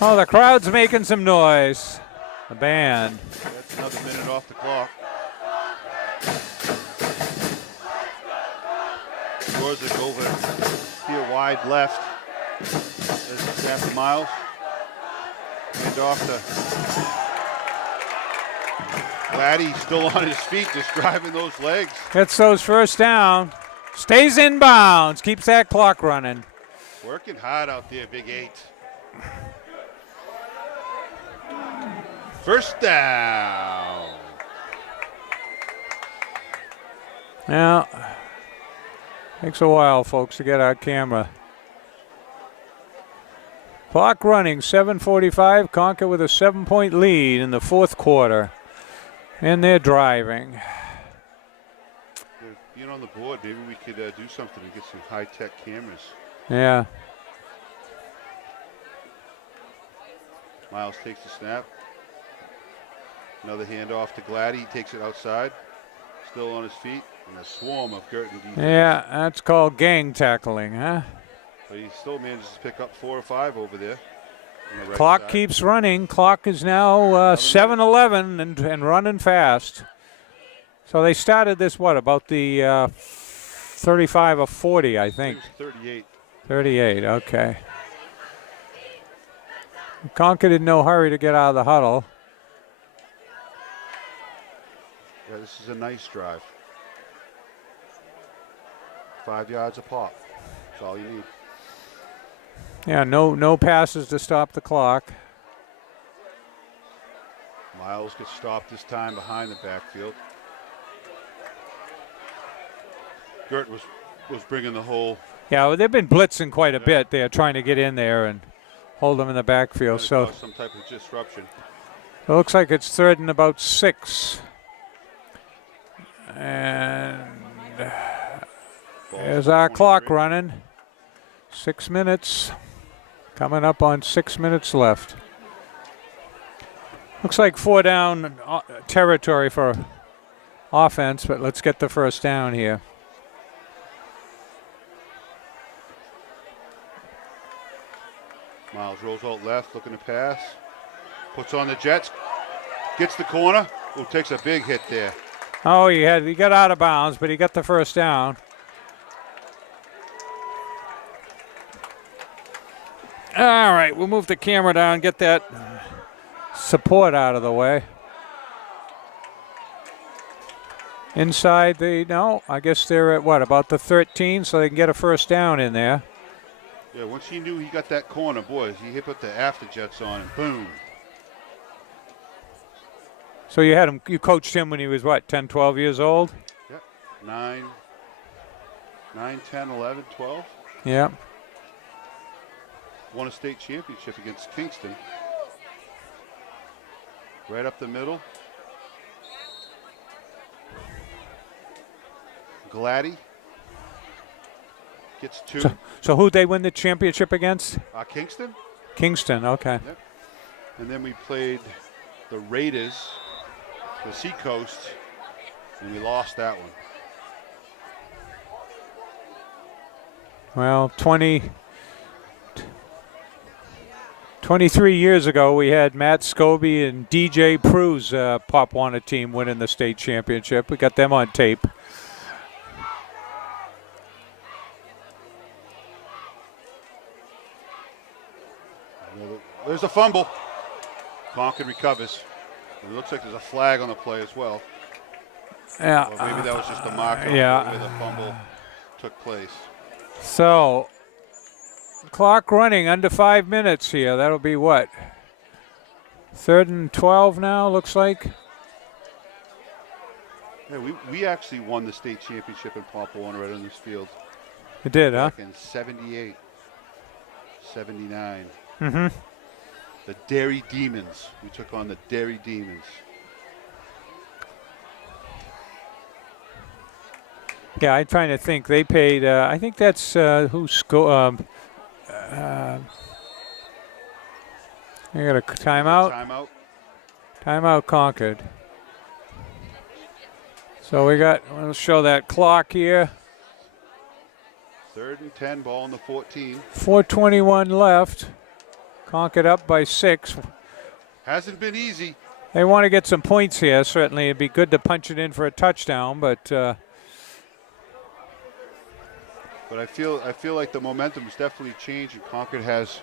Oh, the crowd's making some noise. The band. That's another minute off the clock. Scores it over here wide left. There's the snap to Miles. And off to Laddie, still on his feet, just driving those legs. Gets those first down. Stays in bounds. Keeps that clock running. Working hard out there, Big 8. First down. Now, takes a while, folks, to get our camera. Clock running, 7:45. Concord with a 7-point lead in the fourth quarter. And they're driving. Being on the board, maybe we could do something to get some high-tech cameras. Yeah. Miles takes the snap. Another handoff to Gladdy. He takes it outside. Still on his feet. And a swarm of Guertin defense. Yeah, that's called gang tackling, huh? But he still manages to pick up 4 or 5 over there. On the right Clock side. keeps running. Clock is now 7:11 and running fast. So they started this, what, about the 35 or 40, I think. It was 38. 38, okay. Concord in no hurry to get out of the huddle. Yeah, this is a nice drive. 5 yards a pop. That's all you need. Yeah, no passes to stop the clock. Miles gets stopped this time behind the backfield. Gert was bringing the whole. Yeah, well, they've been blitzing quite a bit. They're trying to get in there and hold them in the backfield. So some type of disruption. it looks like it's 3rd and about 6. And there's our clock running. 6 minutes. Coming up on 6 minutes left. Looks like 4 down territory for offense, but let's get the first down here. Miles rolls out left, looking to pass. Puts on the Jets. Gets the corner. Oh, takes a big hit there. Oh, he got out of bounds, but he got the first down. All right, we'll move the camera down, get that support out of the way. Inside I guess they're at what, about the 13, so they can get a first down in there. Yeah, once he knew he got that corner, boys, he put the after Jets on and boom. So you coached him when he was what, 10, 12 years old? Yep, 9, 10, 11, 12. Yeah. Won a state championship against Kingston. Right up the middle. Gladdy gets 2. So who'd they win the championship against? Kingston. Kingston, okay. Yep. And then we played the Raiders, the Seacoast, and we lost that one. Well, 23 years ago, we had Matt Scobie and DJ Prew's Pop Warner team winning the state championship. We got them on tape. there's a fumble. Concord recovers. It looks like there's a flag on the play as well. Yeah. Or maybe that was just a marker yeah. where the fumble took place. So, clock running under 5 minutes here. That'll be what? 3rd and 12 now, looks like. Yeah, we actually won the state championship in Pop Warner right on this field. It did, huh? Back in 78, 79. Mm-hmm. The Dairy Demons. We took on the Dairy Demons. Yeah, I'm trying to think. They paid, I think that's who scored. I got a timeout. Timeout. Timeout Concord. So we'll show that clock here. 3rd and 10, ball on the 14. 4:21 left. Concord up by 6. Hasn't been easy. They want to get some points here. Certainly, it'd be good to punch it in for a touchdown, but I feel like the momentum has definitely changed, and Concord has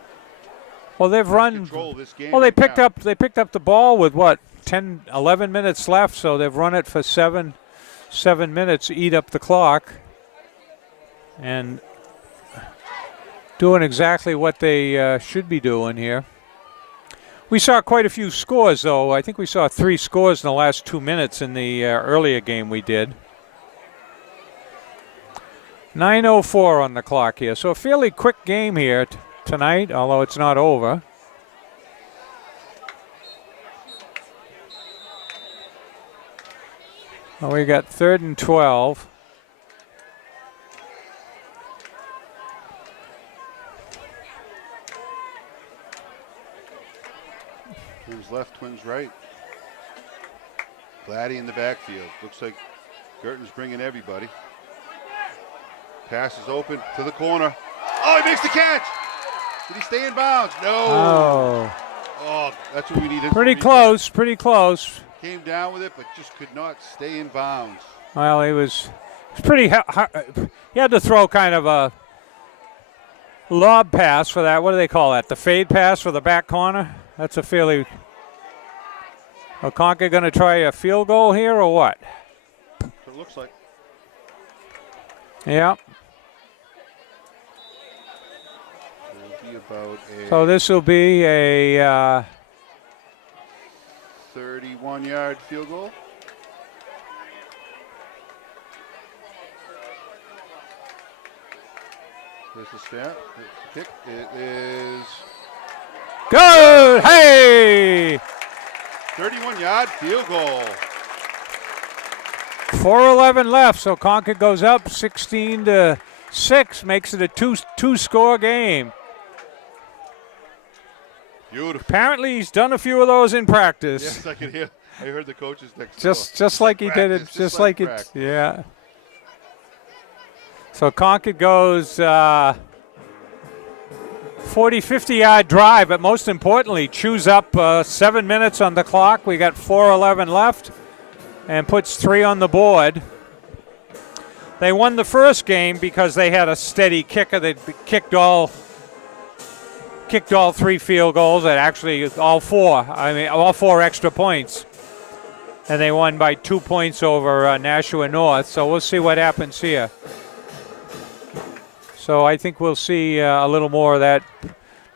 they've run control of this game. Well, they right picked now. up the ball with what, 10, 11 minutes left, so they've run it for 7 minutes, eat up the clock, and doing exactly what they should be doing here. We saw quite a few scores, though. I think we saw 3 scores in the last 2 minutes in the earlier game we did. 9:04 on the clock here, so a fairly quick game here tonight, although it's not over. Well, we got 3rd and 12. Twins left, Twins right. Gladdy in the backfield. Looks like Guertin's bringing everybody. Pass is open to the corner. Oh, he makes the catch! Did he stay in bounds? No. Oh, that's what we needed. Pretty close, pretty close. Came down with it, but just could not stay in bounds. Well, he was pretty he had to throw kind of a lob pass for that. What do they call that? The fade pass for the back corner? That's a fairly... Concord going to try a field goal here or what? That's what it looks like. Yeah. About so this will be a 31-yard field goal. There's the snap. The kick. It is good. Hey! 31-yard field goal. 4:11 left, so Concord goes up 16-6, makes it a two-score game. Beautiful. Apparently, he's done a few of those in practice. Yes, I can hear. I heard the coaches next just like he did it. Just like it. Yeah. So Concord goes 40, 50-yard drive, but most importantly, chews up 7 minutes on the clock. We got 4:11 left, and puts 3 on the board. They won the first game because they had a steady kicker that kicked all 3 field goals, and actually all 4 extra points. And they won by 2 points over Nashua North. So we'll see what happens here. So I think we'll see a little more of that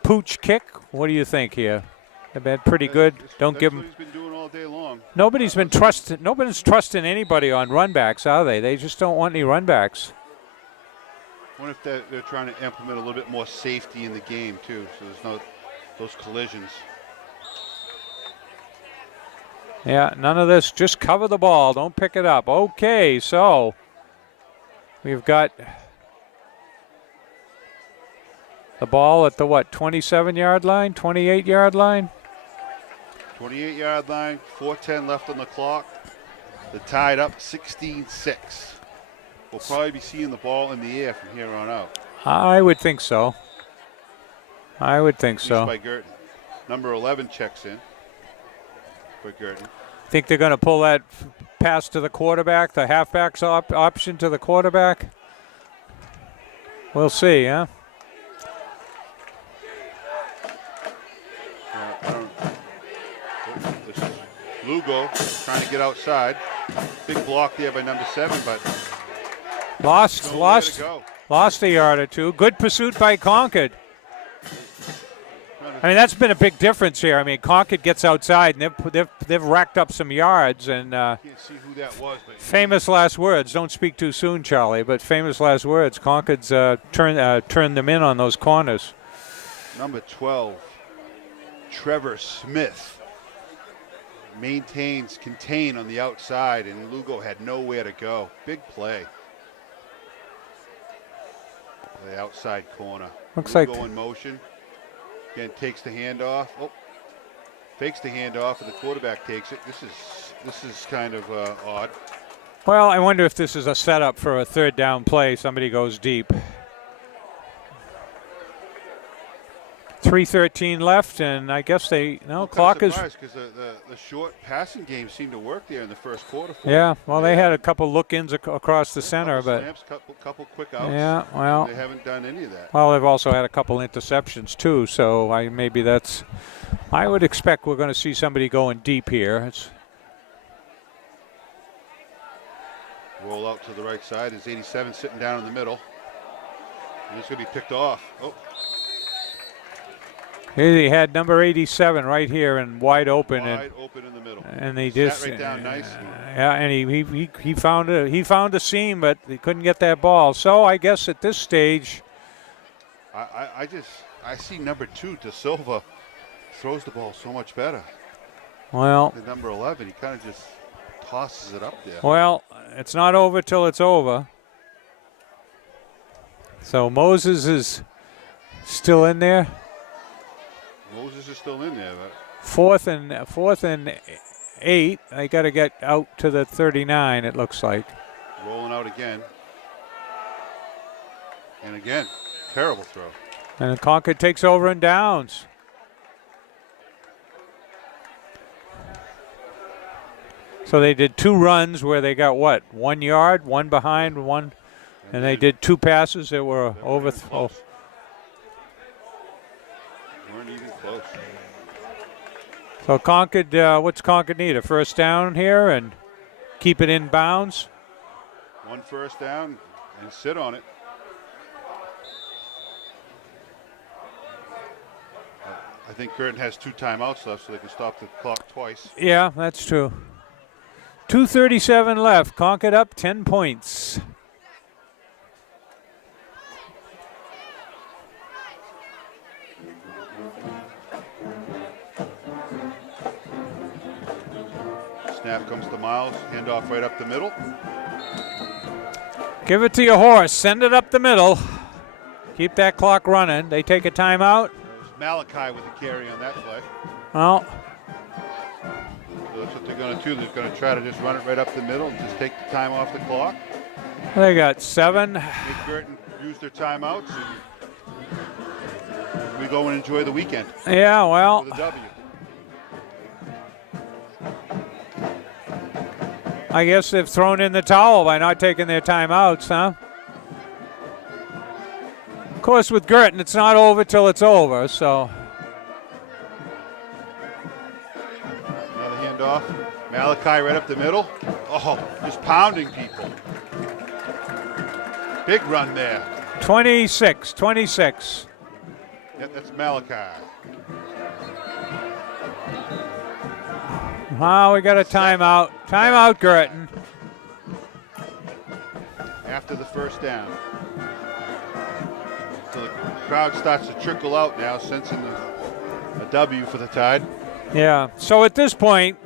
pooch kick. What do you think here? They've been pretty good. Don't give them. That's what he's been doing all day long. Nobody's trusting anybody on runbacks, are they? They just don't want any runbacks. I wonder if they're trying to implement a little bit more safety in the game, too, so there's no those collisions. Yeah, none of this. Just cover the ball. Don't pick it up. Okay, so we've got the ball at the, 27-yard line, 28-yard line? 28-yard line, 4:10 left on the clock. They're tied up 16-6. We'll probably be seeing the ball in the air from here on out. I would think so. I would think so. By Guertin. Number 11 checks in for Guertin. Think they're going to pull that pass to the quarterback, the halfback's option to the quarterback? We'll see, huh? Lugo trying to get outside. Big block there by number 7, but Lost a yard or two. Good pursuit by Concord. I mean, that's been a big difference here. I mean, Concord gets outside, and they've racked up some yards. And can't see who that was, but famous last words. Don't speak too soon, Charlie. But famous last words. Concord's turned them in on those corners. Number 12, Trevor Smith, contain on the outside, and Lugo had nowhere to go. Big play. The outside corner. Looks Lugo like in motion. Again, takes the handoff. Oh, fakes the handoff, and the quarterback takes it. This is kind of odd. Well, I wonder if this is a setup for a third down play. Somebody goes deep. 3:13 left, and I guess clock is. Because the short passing game seemed to work there in the first quarter. Yeah, well, they had a couple look-ins across the center, but slams, couple quick outs. Yeah, well, they haven't done any of that. Well, they've also had a couple interceptions too, so I would expect we're going to see somebody going deep here. Roll out to the right side. Is 87 sitting down in the middle. And he's going to be picked off. Oh. Here he had number 87 right here and wide open. Wide open in the middle. And they just sat right down nice. Yeah, and he found a seam, but he couldn't get that ball. So I guess at this stage, I see number 2, De Silva, throws the ball so much better. Well, the number 11, he kind of just tosses it up there. Well, it's not over till it's over. So Moses is still in there. Moses is still in there. But fourth and 8. They got to get out to the 39, it looks like. Rolling out again. And again, terrible throw. And Concord takes over and downs. So they did 2 runs where they got 1 yard, 1 behind, 1. And they did 2 passes that were overthrown. Weren't even close. So Concord, what's Concord need? A first down here and keep it in bounds? 1 first down and sit on it. I think Guertin has 2 timeouts left, so they can stop the clock twice. Yeah, that's true. 2:37 left. Concord up 10 points. Snap comes to Miles. Handoff right up the middle. Give it to your horse. Send it up the middle. Keep that clock running. They take a timeout. There's Malachi with the carry on that play. Well, so that's what they're going to do. They're going to try to just run it right up the middle and just take the time off the clock. they got 7. Make Guertin use their timeouts. And we go and enjoy the weekend. Yeah, well. With a W. I guess they've thrown in the towel by not taking their timeouts, huh? Of course, with Guertin, it's not over till it's over, so. Another handoff. Malachi right up the middle. Oh, just pounding people. Big run there. 26. Yep, that's Malachi. Oh, we got a timeout. Timeout, Guertin. After the first down. So the crowd starts to trickle out now, sensing a W for the Tide. Yeah, so at this point,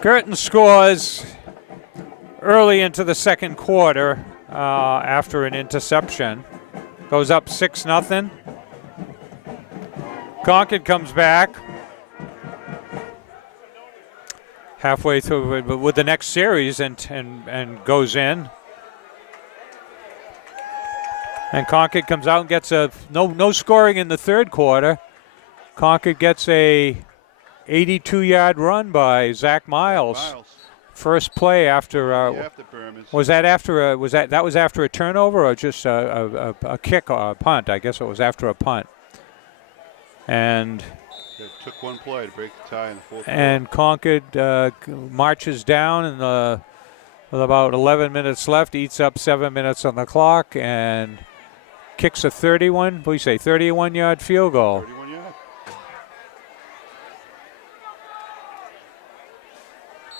Guertin scores early into the second quarter after an interception. Goes up 6-0. Concord comes back halfway through with the next series and goes in. And Concord comes out and gets no scoring in the third quarter. Concord gets a 82-yard run by Zach Miles. First play after was that after a turnover or just a kick or a punt? I guess it was after a punt. And It took one play to break the tie in the fourth. And Concord marches down with about 11 minutes left, eats up 7 minutes on the clock, and kicks a 31-yard field goal. 31 yard.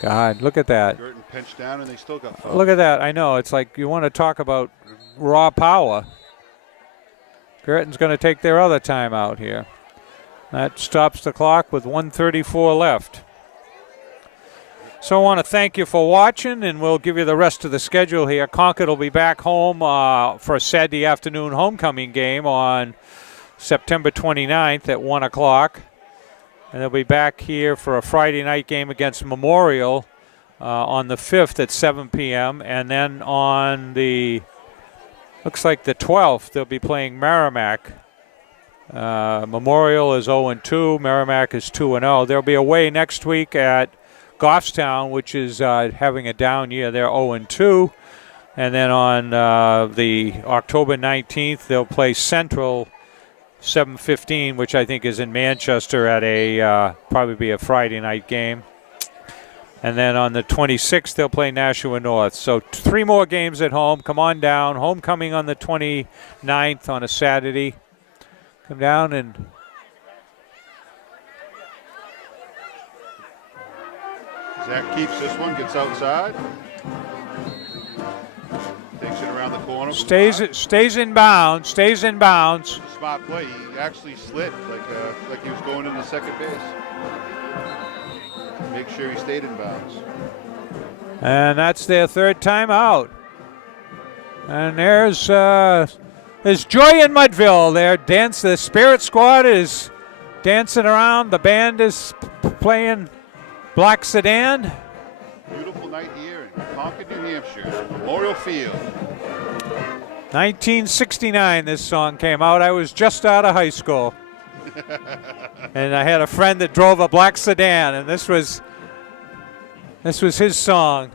God, look at that. Guertin pinched down, and they still got fouled. Look at that. I know. It's like you want to talk about raw power. Guertin's going to take their other timeout here. That stops the clock with 1:34 left. So I want to thank you for watching, and we'll give you the rest of the schedule here. Concord will be back home for a Saturday afternoon homecoming game on September 29th at 1 o'clock. And they'll be back here for a Friday night game against Memorial on the 5th at 7 p.m. And then on looks like the 12th, they'll be playing Merrimack. Memorial is 0-2. Merrimack is 2-0. They'll be away next week at Goffstown, which is having a down year. They're 0-2. And then on the October 19th, they'll play Central 7:15, which I think is in Manchester at probably be a Friday night game. And then on the 26th, they'll play Nashua North. So 3 more games at home. Come on down. Homecoming on the 29th on a Saturday. Come down and Zach keeps this one, gets outside. Takes it around the corner. stays in bounds. Stays in bounds. Smart play. He actually slid like he was going into second base. Make sure he stayed in bounds. And that's their 3rd timeout. And there's joy in Mudville. The Spirit Squad is dancing around. The band is playing Black Sedan. Beautiful night here in Concord, New Hampshire, Memorial Field. 1969 this song came out. I was just out of high school. And I had a friend that drove a black sedan, and this was his song.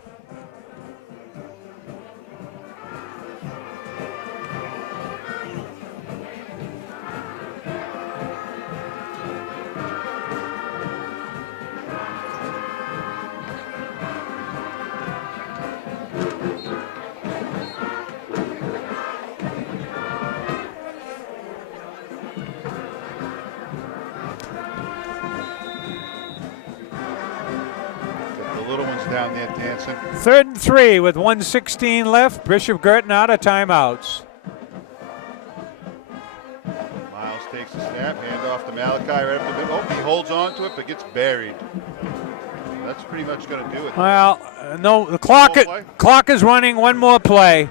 Down there dancing. 3rd and 3 with 1:16 left. Bishop Guertin out of timeouts. Miles takes a snap, hand off to Malachi right up the middle. Oh, he holds on to it, but gets buried. That's pretty much going to do it. Well, no, the clock is running. One more play.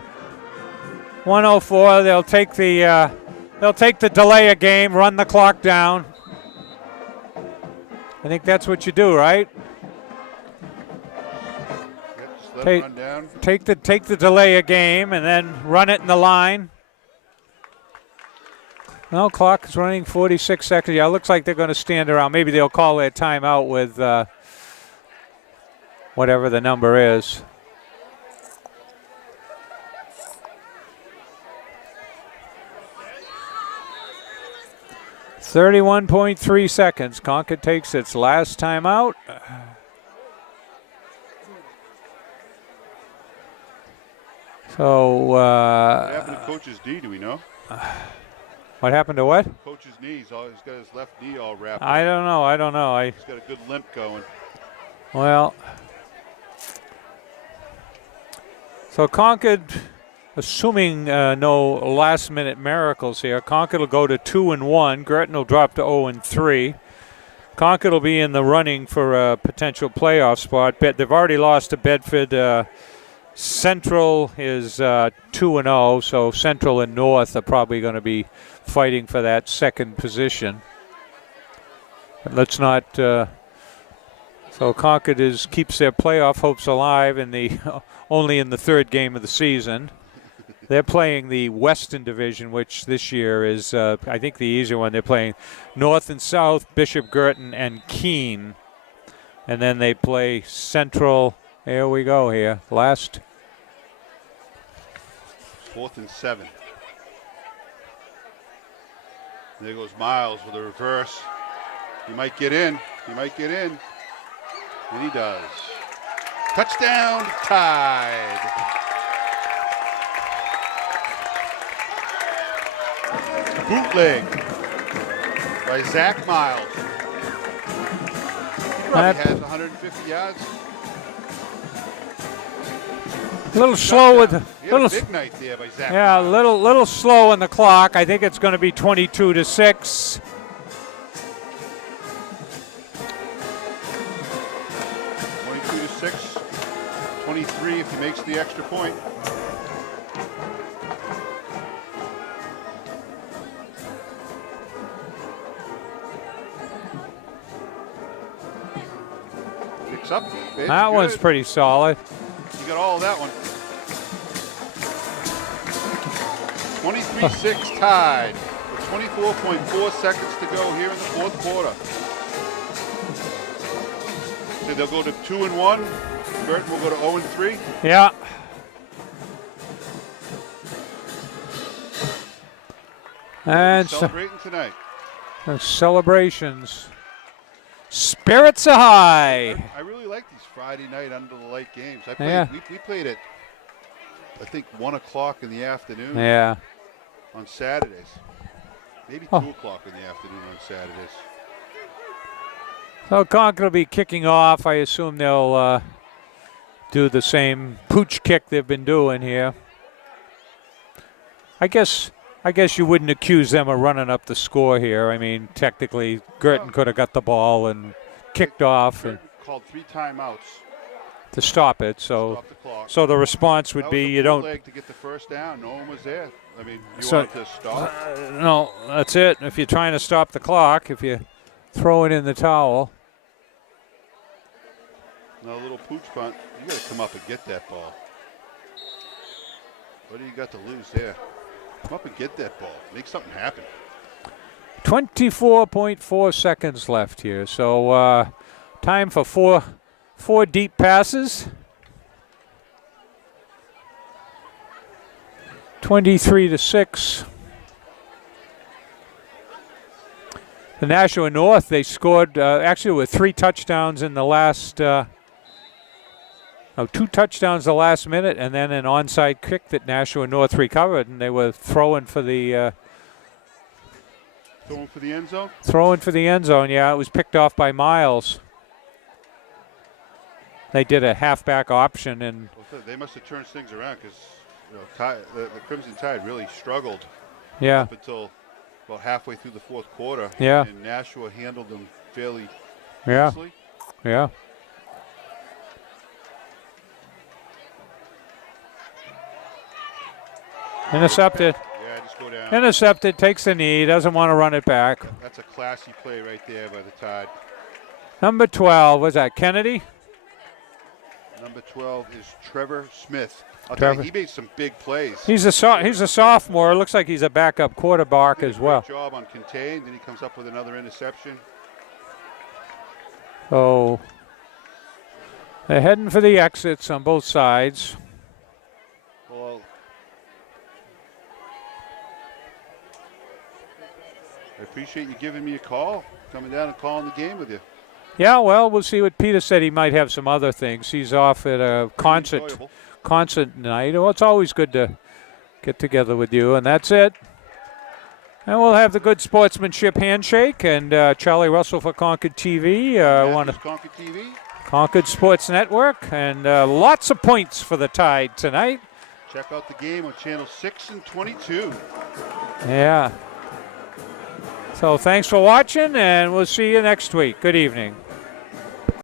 1:04. They'll take the delay a game, run the clock down. I think that's what you do, right? Take the delay a game and then run it in the line. No, clock is running 46 seconds. Yeah, it looks like they're going to stand around. Maybe they'll call their timeout with whatever the number is. .3 seconds. Concord takes its last timeout. So, what happened to Coach's knee, do we know? What happened to what? Coach's knee. He's got his left knee all wrapped up. I don't know. He's got a good limp going. Well, so Concord, assuming no last-minute miracles here, Concord will go to 2-1. Guertin will drop to 0-3. Concord will be in the running for a potential playoff spot. They've already lost to Bedford. Central is 2-0, so Central and North are probably going to be fighting for that second position. But let's not. So Concord keeps their playoff hopes alive only in the 3rd game of the season. They're playing the Western Division, which this year is, I think, the easier one. They're playing North and South, Bishop Guertin, and Keene. And then they play Central. Here we go here. Last. 4th and 7. There goes Miles with a reverse. He might get in. He might get in. And he does. Touchdown, Tide. Bootleg by Zach Miles. Probably has 150 yards. A little slow with He had a big night there by Zach. yeah, a Miles. little slow on the clock. I think it's going to be 22-6. 22-6. 23 if he makes the extra point. Picks up. It's That good. one's pretty solid. You got all of that one. 23-6 tied with 24.4 seconds to go here in the fourth quarter. So they'll go to 2-1. Guertin will go to 0-3. Yeah. And Celebrating tonight. celebrations. Spirits are high. I really like these Friday night under the light games. I played, Yeah. we played at, I think, 1 o'clock in the afternoon Yeah. on Saturdays. Maybe 2 o'clock in the afternoon on Saturdays. So Concord will be kicking off. I assume they'll do the same pooch kick they've been doing here. I guess you wouldn't accuse them of running up the score here. I mean, technically, Guertin could have got the ball and kicked off and Called 3 timeouts. to stop it. So, Stop the clock. so the response would That be was a you don't. bootleg to get the first down. No one was there. I mean, you So- wanted to stop. No, that's it. If you're trying to stop the clock, if you throw it in the towel. No little pooch punt. You got to come up and get that ball. What do you got to lose there? Come up and get that ball. Make something happen. 24.4 seconds left here. So time for four deep passes. 23-6. The Nashua North, they scored actually with 3 touchdowns in the last 2 touchdowns the last minute, and then an onside kick that Nashua North recovered, and they were throwing for the Throwing for the end zone. end zone. Yeah, it was picked off by Miles. They did a halfback option, and Well, they must have turned things around because the Crimson Tide really struggled yeah, up until about halfway through the fourth quarter. Yeah. And Nashua handled them fairly yeah, easily. yeah. Intercepted. Yeah, just go down. Intercepted. Takes the knee. Doesn't want to run it back. That's a classy play right there by the Tide. Number 12 was that Kennedy? Number 12 is Trevor Smith. I'll tell you, Trevor. he made some big plays. He's a sophomore. Looks like he's a backup quarterback Did a as well. Great job on contained, then he comes up with another interception. So they're heading for the exits on both sides. Well, I appreciate you giving me a call, coming down and calling the game with you. Yeah, well, we'll see what Peter said. He might have some other things. He's off at a concert night. Well, it's always good to get together with you, and that's it. And we'll have the good sportsmanship handshake, and Charlie Russell for Concord TV. Concord TV. Concord Sports Network, and lots of points for the Tide tonight. Check out the game on channel 6 and 22. Yeah. So thanks for watching, and we'll see you next week. Good evening.